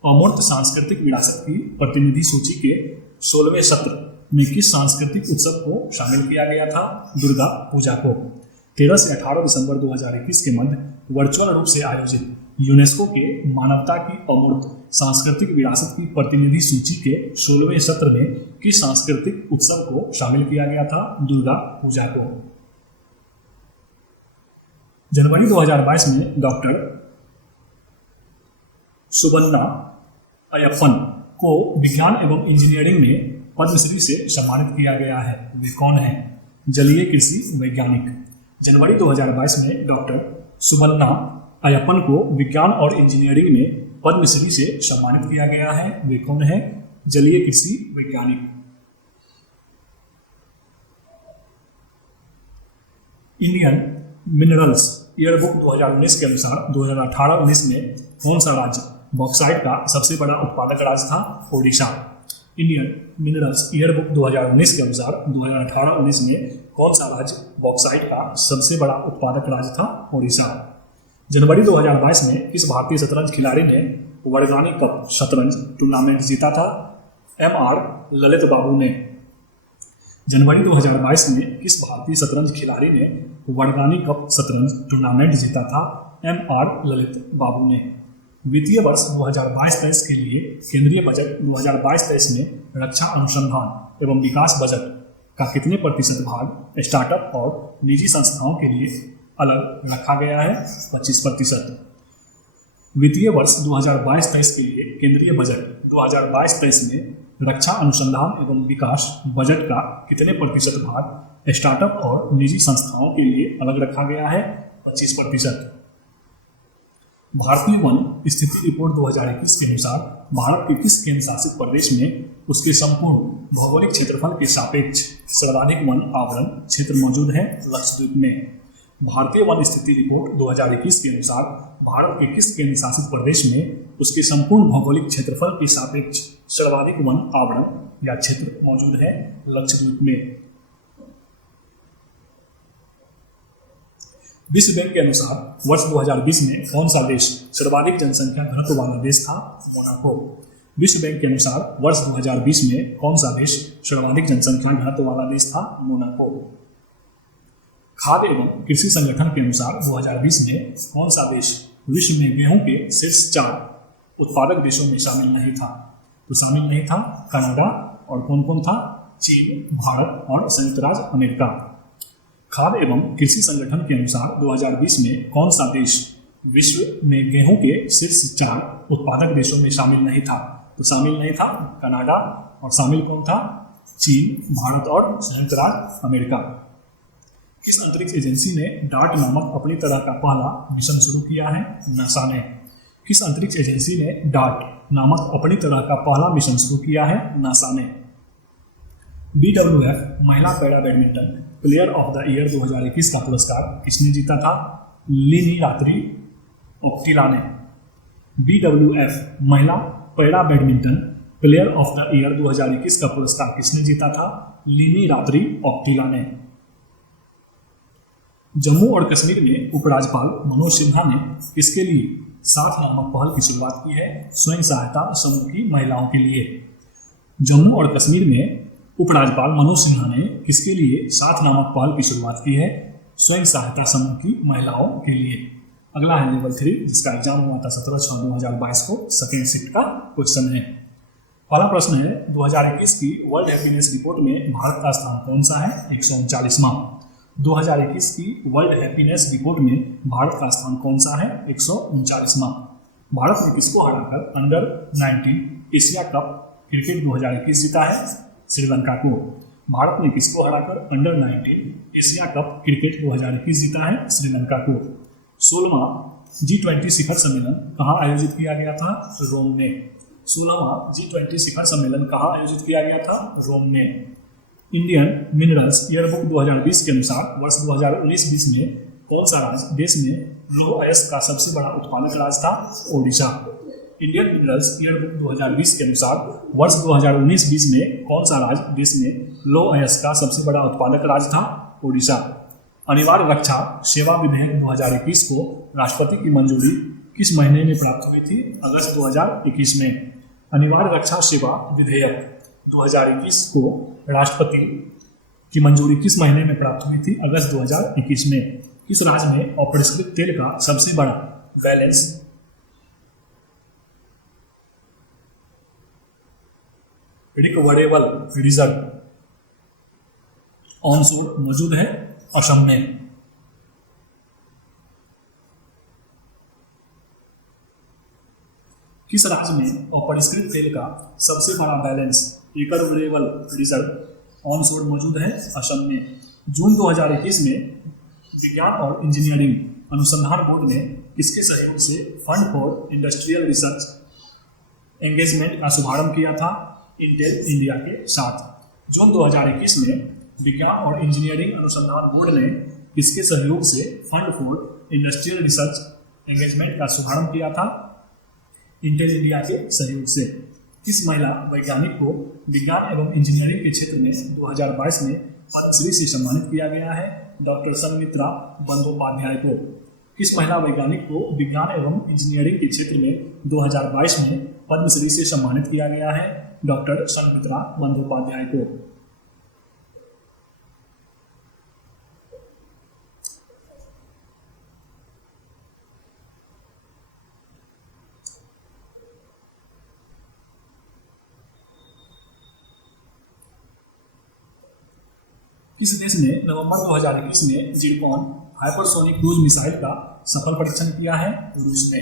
अमूर्त सांस्कृतिक विरासत की प्रतिनिधि सूची के 16वें सत्र में किस सांस्कृतिक उत्सव को शामिल किया गया था? दुर्गा पूजा को। 13 से 18 दिसंबर 2021 के मध्य वर्चुअल रूप से आयोजित यूनेस्को के मानवता की अमूर्त सांस्कृतिक विरासत की प्रतिनिधि सूची के 16वें सत्र में किस सांस्कृतिक उत्सव को शामिल किया गया था? दुर्गा पूजा को। जनवरी 2022 में डॉक्टर सुबन्ना अयप्पन को विज्ञान एवं इंजीनियरिंग में पद्मश्री से सम्मानित किया गया है। वे कौन है? जलीय कृषि वैज्ञानिक। जनवरी 2022 में डॉक्टर सुबन्ना अयप्पन को विज्ञान और इंजीनियरिंग में पद्मश्री से सम्मानित किया गया है। वे कौन है? जलीय कृषि वैज्ञानिक। इंडियन मिनरल्स ईयरबुक 2019 के अनुसार 2018-19 में कौन सा राज्य बॉक्साइट का सबसे बड़ा उत्पादक राज्य था? ओडिशा। इंडियन मिनरल्स ईयरबुक 2019 के अनुसार 2018-19 में कौन सा राज्य बॉक्साइट का सबसे बड़ा उत्पादक राज्य था? ओडिशा। जनवरी 2022 में किस भारतीय शतरंज खिलाड़ी ने वरदानी कप शतरंज टूर्नामेंट जीता था? एम.आर. ललित बाबू ने। जनवरी 2022 में किस भारतीय शतरंज खिलाड़ी ने वरदानी कप शतरंज टूर्नामेंट जीता था? एम.आर. ललित बाबू ने। वित्तीय वर्ष 2022-23 के लिए केंद्रीय बजट 2022-23 में रक्षा अनुसंधान एवं विकास बजट का कितने प्रतिशत भाग स्टार्टअप और निजी संस्थाओं के लिए अलग रखा गया है? 25%। वित्तीय वर्ष 2022-23 के लिए केंद्रीय बजट 2022-23 में रक्षा अनुसंधान एवं विकास बजट का कितने प्रतिशत भाग स्टार्टअप और निजी संस्थाओं के लिए अलग रखा गया है? 25%। भारतीय वन स्थिति रिपोर्ट 2021 के अनुसार भारत के किस केंद्र शासित प्रदेश में उसके संपूर्ण भौगोलिक क्षेत्रफल के सापेक्ष सर्वाधिक वन आवरण क्षेत्र मौजूद है? लक्षद्वीप में। भारतीय वन स्थिति रिपोर्ट 2021 के अनुसार भारत के किस केंद्र शासित प्रदेश में उसके संपूर्ण भौगोलिक क्षेत्रफल के सापेक्ष सर्वाधिक वन आवरण या क्षेत्र मौजूद है? लक्षद्वीप में। विश्व बैंक के अनुसार वर्ष 2020 में कौन सा देश सर्वाधिक जनसंख्या घनत्व वाला देश था? मोनाको। विश्व बैंक के अनुसार वर्ष 2020 में कौन सा देश सर्वाधिक जनसंख्या घनत्व वाला देश था? मोनाको। खाद्य एवं कृषि संगठन के अनुसार 2020 में कौन सा देश विश्व में गेहूं के शीर्ष 4 उत्पादक देशों में शामिल नहीं था? तो शामिल नहीं था कनाडा, और कौन कौन था? चीन, भारत और संयुक्त राज्य अमेरिका। खाद्य एवं कृषि संगठन के अनुसार 2020 में कौन सा देश विश्व में गेहूं के शीर्ष 4 उत्पादक देशों में शामिल नहीं था? तो शामिल नहीं था कनाडा, और शामिल कौन था? चीन, भारत और संयुक्त राज्य अमेरिका। किस अंतरिक्ष एजेंसी ने डार्ट नामक अपनी तरह का पहला मिशन शुरू किया है? नासा ने। किस अंतरिक्ष एजेंसी ने डार्ट नामक अपनी तरह का पहला मिशन शुरू किया है? नासा ने। BWF महिला para badminton player of the year 2021 का पुरस्कार किसने जीता था? लिनी रात्रि ओक्टिला ने। BWF महिला para badminton player of the year 2021 का पुरस्कार किसने जीता था? लिनी रात्रि ओक्टिला ने। जम्मू और कश्मीर में उपराज्यपाल मनोज सिन्हा ने किसके लिए साथ नामक पहल की शुरुआत की है? स्वयं सहायता समूह की महिलाओं के लिए। जम्मू और कश्मीर में उपराज्यपाल मनोज सिन्हा ने किसके लिए साथ नामक पहल की शुरुआत की है? स्वयं सहायता समूह की महिलाओं के लिए। अगला है लेवल 3, जिसका एग्जाम हुआ था 17/6/2022 को, सेकेंड शिफ्ट का क्वेश्चन है। पहला प्रश्न है 2021 की वर्ल्ड हैप्पीनेस रिपोर्ट में भारत का स्थान कौन सा है? 139वां। 2021 की वर्ल्ड हैप्पीनेस रिपोर्ट में भारत का स्थान कौन सा है? 139वां। भारत ने किसको हराकर अंडर 19 एशिया कप क्रिकेट 2021 जीता है? श्रीलंका को। भारत ने किसको हराकर अंडर 19 एशिया कप क्रिकेट 2021 जीता है? श्रीलंका को। 16वां G20 शिखर सम्मेलन कहाँ आयोजित किया गया था? रोम में। 16वां G20 शिखर सम्मेलन कहाँ आयोजित किया गया था? रोम में। इंडियन मिनरल्स ईयरबुक 2020 के अनुसार वर्ष 2019-20 में कौन सा राज्य देश में लौह अयस्क का सबसे बड़ा उत्पादक राज्य था? ओडिशा। इंडियन मिनरल्स ईयरबुक 2020 के अनुसार वर्ष 2019-20 में कौन सा राज्य देश में लौह अयस्क का सबसे बड़ा उत्पादक राज्य था? ओडिशा। अनिवार्य रक्षा सेवा विधेयक 2021 को राष्ट्रपति की मंजूरी किस महीने में प्राप्त हुई थी? अगस्त 2021 में। अनिवार्य रक्षा सेवा विधेयक 2021 को राष्ट्रपति की मंजूरी किस महीने में प्राप्त हुई थी? अगस्त 2021 में। किस राज्य में अपरिष्कृत तेल का सबसे बड़ा बैलेंस रिकवरेबल रिजर्व ऑनशोर मौजूद है? असम में। किस राज्य में अपरिष्कृत तेल का सबसे बड़ा बैलेंस रिकवरेबल रिजर्व ऑनशोर मौजूद है? असम में। जून 2021 में विज्ञान और इंजीनियरिंग अनुसंधान बोर्ड ने किसके सहयोग से fund for industrial research engagement का शुभारंभ किया था? इंटेल इंडिया के साथ। जून 2021 में विज्ञान और इंजीनियरिंग अनुसंधान बोर्ड ने किसके सहयोग से fund for industrial research engagement का शुभारंभ किया था? इंटेल इंडिया के सहयोग से। किस महिला वैज्ञानिक को विज्ञान एवं इंजीनियरिंग के क्षेत्र में 2022 में पद्मश्री से सम्मानित किया गया है? डॉक्टर संघमित्रा बंदोपाध्याय को। किस महिला वैज्ञानिक को विज्ञान एवं इंजीनियरिंग के क्षेत्र में 2022 में पद्मश्री से सम्मानित किया गया है? डॉक्टर संघमित्रा बंदोपाध्याय को। किस देश ने नवंबर 2021 में जिरकॉन हाइपरसोनिक क्रूज मिसाइल का सफल परीक्षण किया है? रूस ने।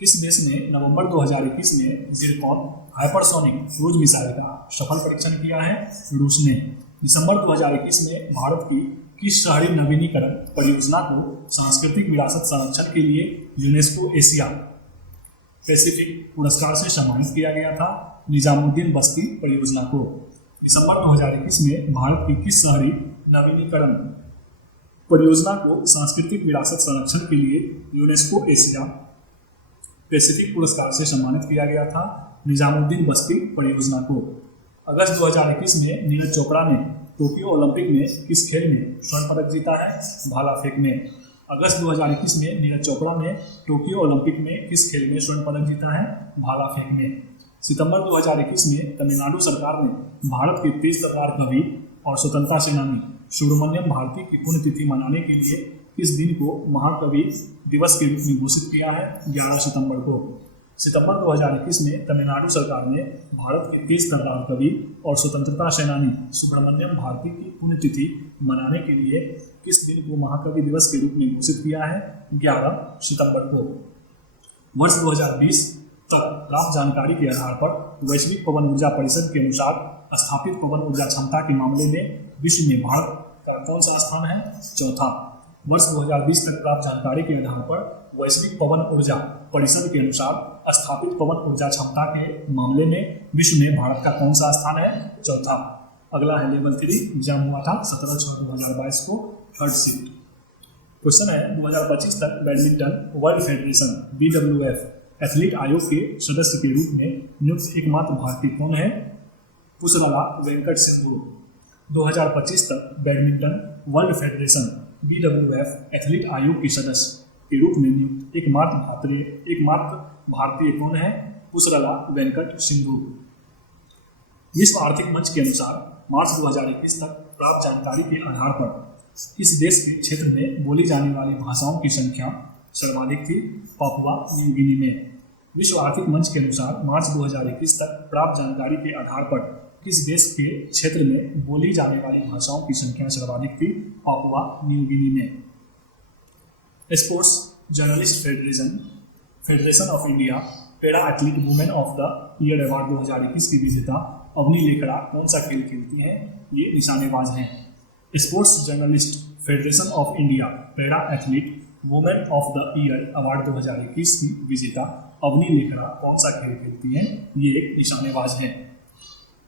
किस देश ने नवंबर 2021 में जिरकॉन हाइपरसोनिक क्रूज मिसाइल का सफल परीक्षण किया है? रूस ने। दिसंबर 2021 में भारत की किस शहरी नवीनीकरण परियोजना को सांस्कृतिक विरासत संरक्षण के लिए यूनेस्को एशिया पैसिफिक पुरस्कार से सम्मानित किया गया था? निजामुद्दीन बस्ती परियोजना को। दिसंबर 2021 में भारत की किस शहरी नवीनीकरण परियोजना को सांस्कृतिक विरासत संरक्षण के लिए यूनेस्को एशिया पैसिफिक पुरस्कार से सम्मानित किया गया था? निजामुद्दीन बस्ती परियोजना को। अगस्त 2021 में नीरज चोपड़ा ने टोक्यो ओलंपिक में किस खेल में स्वर्ण पदक जीता है? भाला फेंक में। अगस्त 2021 में नीरज चोपड़ा ने टोक्यो ओलंपिक में किस खेल में स्वर्ण पदक जीता है? भाला फेंक में। सितंबर 2021 में तमिलनाडु सरकार ने भारत के तेज तर्रार कवि और स्वतंत्रता सेनानी सुब्रमण्यम भारती की पुण्यतिथि मनाने के लिए किस दिन को महाकवि दिवस के रूप में घोषित किया है? 11 सितंबर को। सितंबर 2021 में तमिलनाडु सरकार ने भारत के तेज तर्रार कवि और स्वतंत्रता सेनानी सुब्रमण्यम भारती की पुण्यतिथि मनाने के लिए किस दिन को महाकवि दिवस के रूप में घोषित किया है? 11 सितंबर को। वर्ष 2020 तक प्राप्त जानकारी के आधार पर वैश्विक पवन ऊर्जा परिषद के अनुसार स्थापित पवन ऊर्जा क्षमता के मामले में विश्व में भारत का कौन सा स्थान है? चौथा। वर्ष 2020 तक प्राप्त जानकारी के आधार पर वैश्विक पवन ऊर्जा परिषद के अनुसार स्थापित पवन ऊर्जा क्षमता के मामले में विश्व में भारत का कौन सा स्थान है? चौथा। अगला है लेवल 3, एग्जाम हुआ था 17/6/2022 को, थर्ड शिफ्ट। क्वेश्चन है 2025 तक badminton world federation BWF athlete आयोग के सदस्य के रूप में नियुक्त एकमात्र भारतीय कौन है? पुसरला वेंकट सिंधु। 2025 तक badminton world federation BWF athlete आयोग के सदस्य के रूप में नियुक्त एकमात्र भारतीय कौन है? पुसरला वेंकट सिंधु। विश्व आर्थिक मंच के अनुसार मार्च 2021 तक प्राप्त जानकारी के आधार पर इस देश के क्षेत्र में बोली जाने वाली भाषाओं की संख्या सर्वाधिक थी? पापुआ न्यू गिनी में। विश्व आर्थिक मंच के अनुसार मार्च 2021 तक प्राप्त जानकारी के आधार पर किस देश के क्षेत्र में बोली जाने वाली भाषाओं की संख्या सर्वाधिक थी? पापुआ न्यू गिनी में। Sports journalist federation of India para athlete women of the year award 2021 की विजेता अवनी लेखड़ा कौन सा खेल खेलती हैं? ये निशानेबाज हैं। Sports journalist federation of India para athlete women of the year award 2021 की विजेता अवनी लेखड़ा कौन सा खेल खेलती हैं? ये एक निशानेबाज हैं।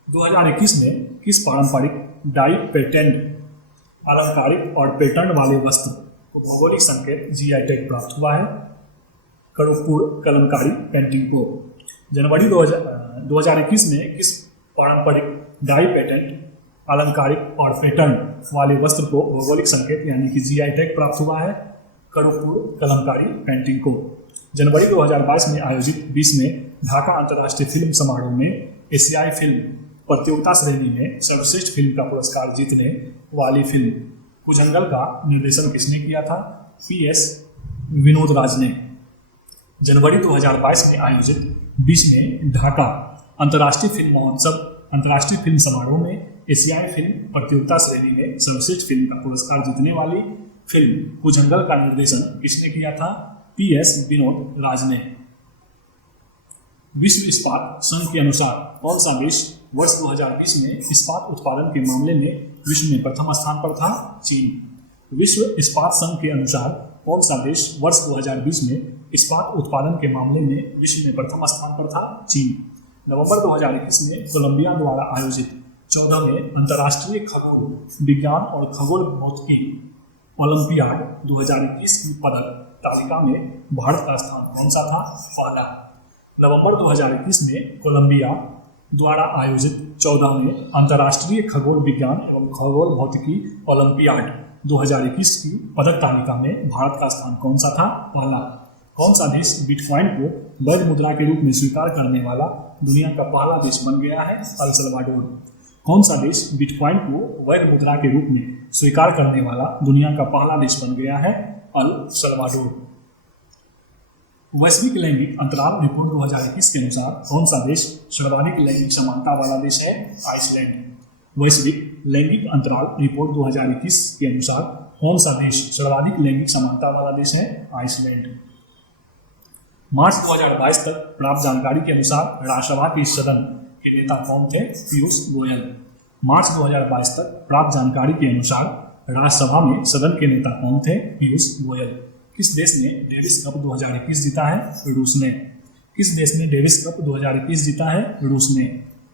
2021 में किस पारंपरिक डाई पेटेंट अलंकारिक और पैटर्न वाले वस्त्र को भौगोलिक संकेत GI टैग प्राप्त हुआ है? करुपुर कलमकारी पेंटिंग को। जनवरी 2021 में किस पारंपरिक डाई पेटेंट अलंकारिक और पैटर्न वाले वस्त्र को भौगोलिक संकेत यानी कि GI टैग प्राप्त हुआ है? करुपुर कलमकारी पेंटिंग को। जनवरी 2022 में आयोजित 20वें ढाका अंतर्राष्ट्रीय फिल्म समारोह में एशियाई फिल्म प्रतियोगिता श्रेणी में सर्वश्रेष्ठ फिल्म का पुरस्कार जीतने वाली फिल्म कुजंगल का निर्देशन किसने किया था? PS विनोद राज ने। जनवरी 2022 में आयोजित 20वें ढाका अंतर्राष्ट्रीय फिल्म समारोह में एशियाई फिल्म प्रतियोगिता श्रेणी में सर्वश्रेष्ठ फिल्म का पुरस्कार जीतने वाली फिल्म कुजंगल का निर्देशन किसने किया था? PS विनोद राज ने। विश्व इस्पात संघ के अनुसार कौन सा देश वर्ष 2020 में इस्पात उत्पादन के मामले में विश्व में प्रथम स्थान पर था? चीन। विश्व इस्पात संघ के अनुसार कौन सा देश वर्ष 2020 में इस्पात उत्पादन के मामले में विश्व में प्रथम स्थान पर था? चीन। नवंबर 2021 में कोलंबिया द्वारा आयोजित 14वें अंतर्राष्ट्रीय खगोल विज्ञान और खगोल भौतिकी ओलंपियाड 2021 की पदक तालिका में भारत का स्थान कौन सा था? पहला। नवंबर 2021 में कोलंबिया द्वारा आयोजित 14वें अंतर्राष्ट्रीय खगोल विज्ञान एवं खगोल भौतिकी ओलंपियाड 2021 की पदक तालिका में भारत का स्थान कौन सा था? पहला। कौन सा देश बिटकॉइन को वैध मुद्रा के रूप में स्वीकार करने वाला दुनिया का पहला देश बन गया है? El Salvador. कौन सा देश बिटकॉइन को वैध मुद्रा के रूप में स्वीकार करने वाला दुनिया का पहला देश बन गया है? El Salvador. वैश्विक लैंगिक अंतराल रिपोर्ट 2021 के अनुसार कौन सा देश सर्वाधिक लैंगिक समानता वाला देश है? आइसलैंड। वैश्विक लैंगिक अंतराल रिपोर्ट 2021 के अनुसार कौन सा देश सर्वाधिक लैंगिक समानता वाला देश है? आइसलैंड। मार्च 2022 तक प्राप्त जानकारी के अनुसार राज्यसभा के सदन के नेता कौन थे? पीयूष गोयल। मार्च 2022 तक प्राप्त जानकारी के अनुसार राज्यसभा में सदन के नेता कौन थे? पीयूष गोयल। किस देश ने डेविस कप 2021 जीता है? रूस ने। किस देश ने डेविस कप 2021 जीता है? रूस ने।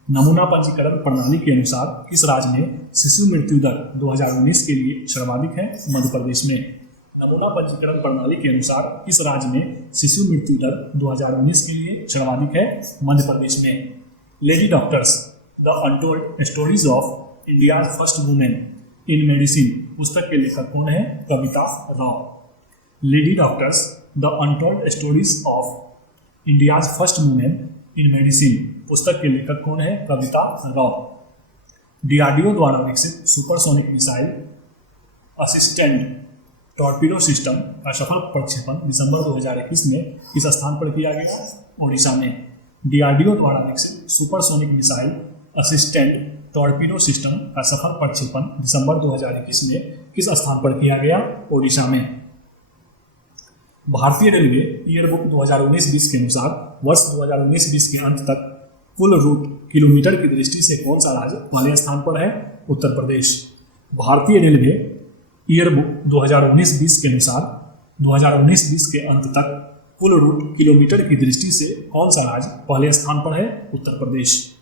नमूना पंजीकरण प्रणाली के अनुसार किस राज्य में शिशु मृत्यु दर 2019 के लिए सर्वाधिक है? मध्य प्रदेश में। नमूना पंजीकरण प्रणाली के अनुसार किस राज्य में शिशु मृत्यु दर 2019 के लिए सर्वाधिक है? मध्य प्रदेश में। Lady doctors the untold stories of India first women in medicine पुस्तक के लेखक कौन है? Kavita Rao. Lady doctors the untold stories of India's first women in medicine पुस्तक के लेखक कौन है? कविता राव। डीआरडीओ द्वारा विकसित supersonic missile assistant torpedo system का सफल प्रक्षेपण दिसंबर 2021 में किस स्थान पर किया गया? ओडिशा में। डीआरडीओ द्वारा विकसित supersonic missile assistant torpedo system का सफल प्रक्षेपण दिसंबर 2021 में किस स्थान पर किया गया? ओडिशा में। भारतीय रेलवे ईयरबुक 2019-20 के अनुसार वर्ष 2019-20 के अंत तक कुल रूट किलोमीटर की दृष्टि से कौन सा राज्य पहले स्थान पर है? उत्तर प्रदेश। भारतीय रेलवे ईयरबुक 2019-20 के अनुसार 2019-20 के अंत तक कुल रूट किलोमीटर की दृष्टि से कौन सा राज्य पहले स्थान पर है? उत्तर प्रदेश।